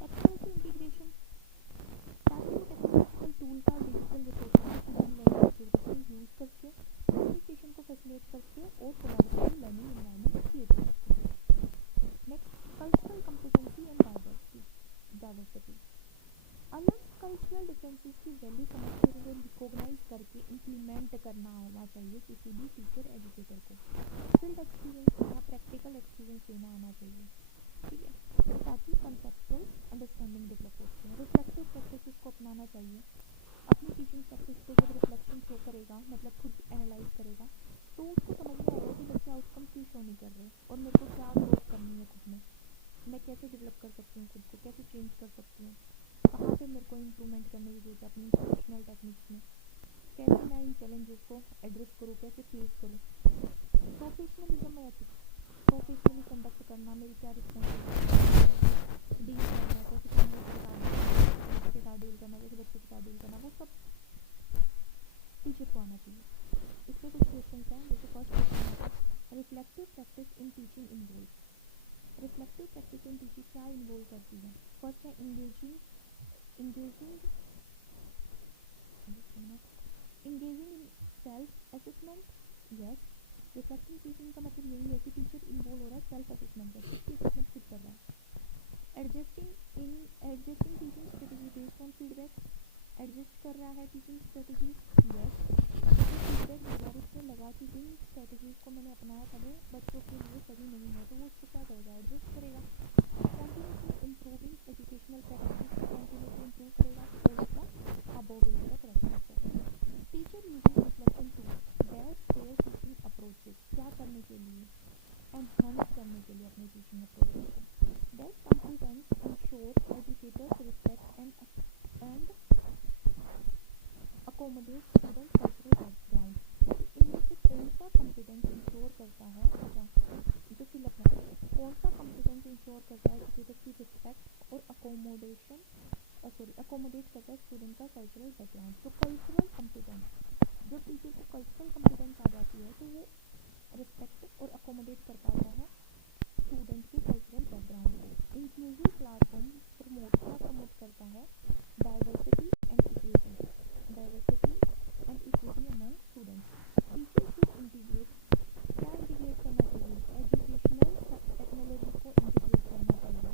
टेक्नोलॉजी इंटीग्रेशन, ताकि वो टेक्नोलॉजिकल टूल का डिजिटल रिपोर्टिंग की लर्निंग एक्टिविटीज में यूज़ करके कम्युनिकेशन को फैसिलिटेट करके और कोलैबोरेटिव लर्निंग एनवायरनमेंट क्रिएट कर सके। Next, cultural competency and diversity, अलग कल्चरल डिफरेंसेस की वैल्यू समझते हुए रिकॉग्नाइज करके इम्प्लीमेंट करना आना चाहिए किसी भी टीचर एजुकेटर को। फील्ड एक्सपीरियंस देना, प्रैक्टिकल एक्सपीरियंस देना आना चाहिए। ठीक है, तो ताकि कंसेप्चुअल अंडरस्टैंडिंग डेवलप होती है। रिफ्लेक्टिव प्रैक्टिस को अपनाना चाहिए। अपनी टीचिंग प्रैक्टिस पे जब रिफ्लेक्शन शो करेगा, मतलब खुद एनालाइज करेगा, तो उसको समझ में आएगा कि बच्चे आउटकम क्यों शो नहीं कर रहे और मेरे को क्या ग्रोथ करनी है खुद में, मैं कैसे डेवलप कर सकती हूँ खुद को, कैसे चेंज कर सकती हूँ, कहाँ पे मेरे को इम्प्रूवमेंट करने की जरूरत है अपनी इंस्पिरेशनल टेक्निक्स में, कैसे मैं इन चैलेंजेस को एड्रेस करूँ, कैसे फेस करूँ। प्रोफेशनलिज्म में एथिक्स, प्रोफेशनली कंडक्ट करना, मेरी क्या रिस्पॉन्सिबिलिटी, डील करना, कैसे कैंडिडेट के साथ डील करना, कैसे बच्चों के साथ डील करना, वो सब टीचर को आना चाहिए। इस पर कुछ क्वेश्चन हैं। जैसे फर्स्ट क्वेश्चन है, reflective practice in teaching involve. Reflective practice in teaching क्या इन्वॉल्व करती है? फर्स्ट है engaging engaging in self assessment. Yes, reflective teaching का मतलब यही है कि टीचर इन्वॉल्व हो रहा है सेल्फ असेसमेंट में, खुद की असेसमेंट खुद कर रहा है। Adjusting teaching strategy based on feedback, adjust कर रहा है टीचिंग स्ट्रेटेजी। यस, फीडबैक मिला, उसने लगा कि जिन स्ट्रेटेजीज को मैंने अपनाया था वो बच्चों के लिए सही नहीं है, तो वो उसको क्या करेगा, एडजस्ट करेगा। कॉन्टिन्यूसली इम्प्रूविंग एजुकेशनल प्रैक्टिस को कॉन्टिन्यूसली इम्प्रूव करेगा, तो उसका अबोव विल का प्रैक्टिस है। Teacher using reflection tool best there teaching approaches, क्या करने के लिए, एनहांस करने के लिए अपनी टीचिंग अप्रोचेस को। Best competence ensure educators respect and accommodate student cultural background. इनमें से कौन सा कॉम्पिटेंस इंश्योर करता है, अच्छा जो फिलअप है, कौन सा कॉम्पिटेंस इंश्योर करता है एजुकेटर की रिस्पेक्ट और अकोमोडेट करता है स्टूडेंट का कल्चरल बैकग्राउंड। तो कल्चरल कॉम्पिटेंस, जब टीचर को कल्चरल कॉम्पिटेंस आ जाती है तो वो रिस्पेक्ट और अकोमोडेट कर पाता है स्टूडेंट के कल्चरल बैकग्राउंड को। इंक्लूसिव क्लासरूम प्रमोट करता है diversity and equity, among students. Teacher should integrate, क्या इंटीग्रेट करना चाहिए, एजुकेशनल टेक्नोलॉजी को इंटीग्रेट करना चाहिए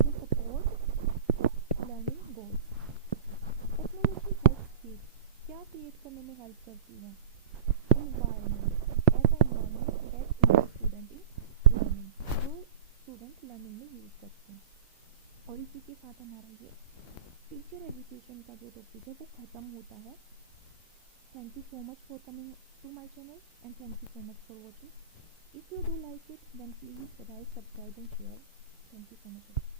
to support learning goals. Technology helps kids, क्या क्रिएट करने में हेल्प करती है, इन्वायरमेंट, ऐसा environment that involve student in learning, जो स्टूडेंट लर्निंग में यूज़ करते हैं। और इसी के साथ हमारा ये टीचर एजुकेशन का जो टॉपिक है वो ख़त्म होता है। Thank you so much for coming to my channel and thank you so much for watching. If you do like it, then please like, subscribe and share. Thank you so much.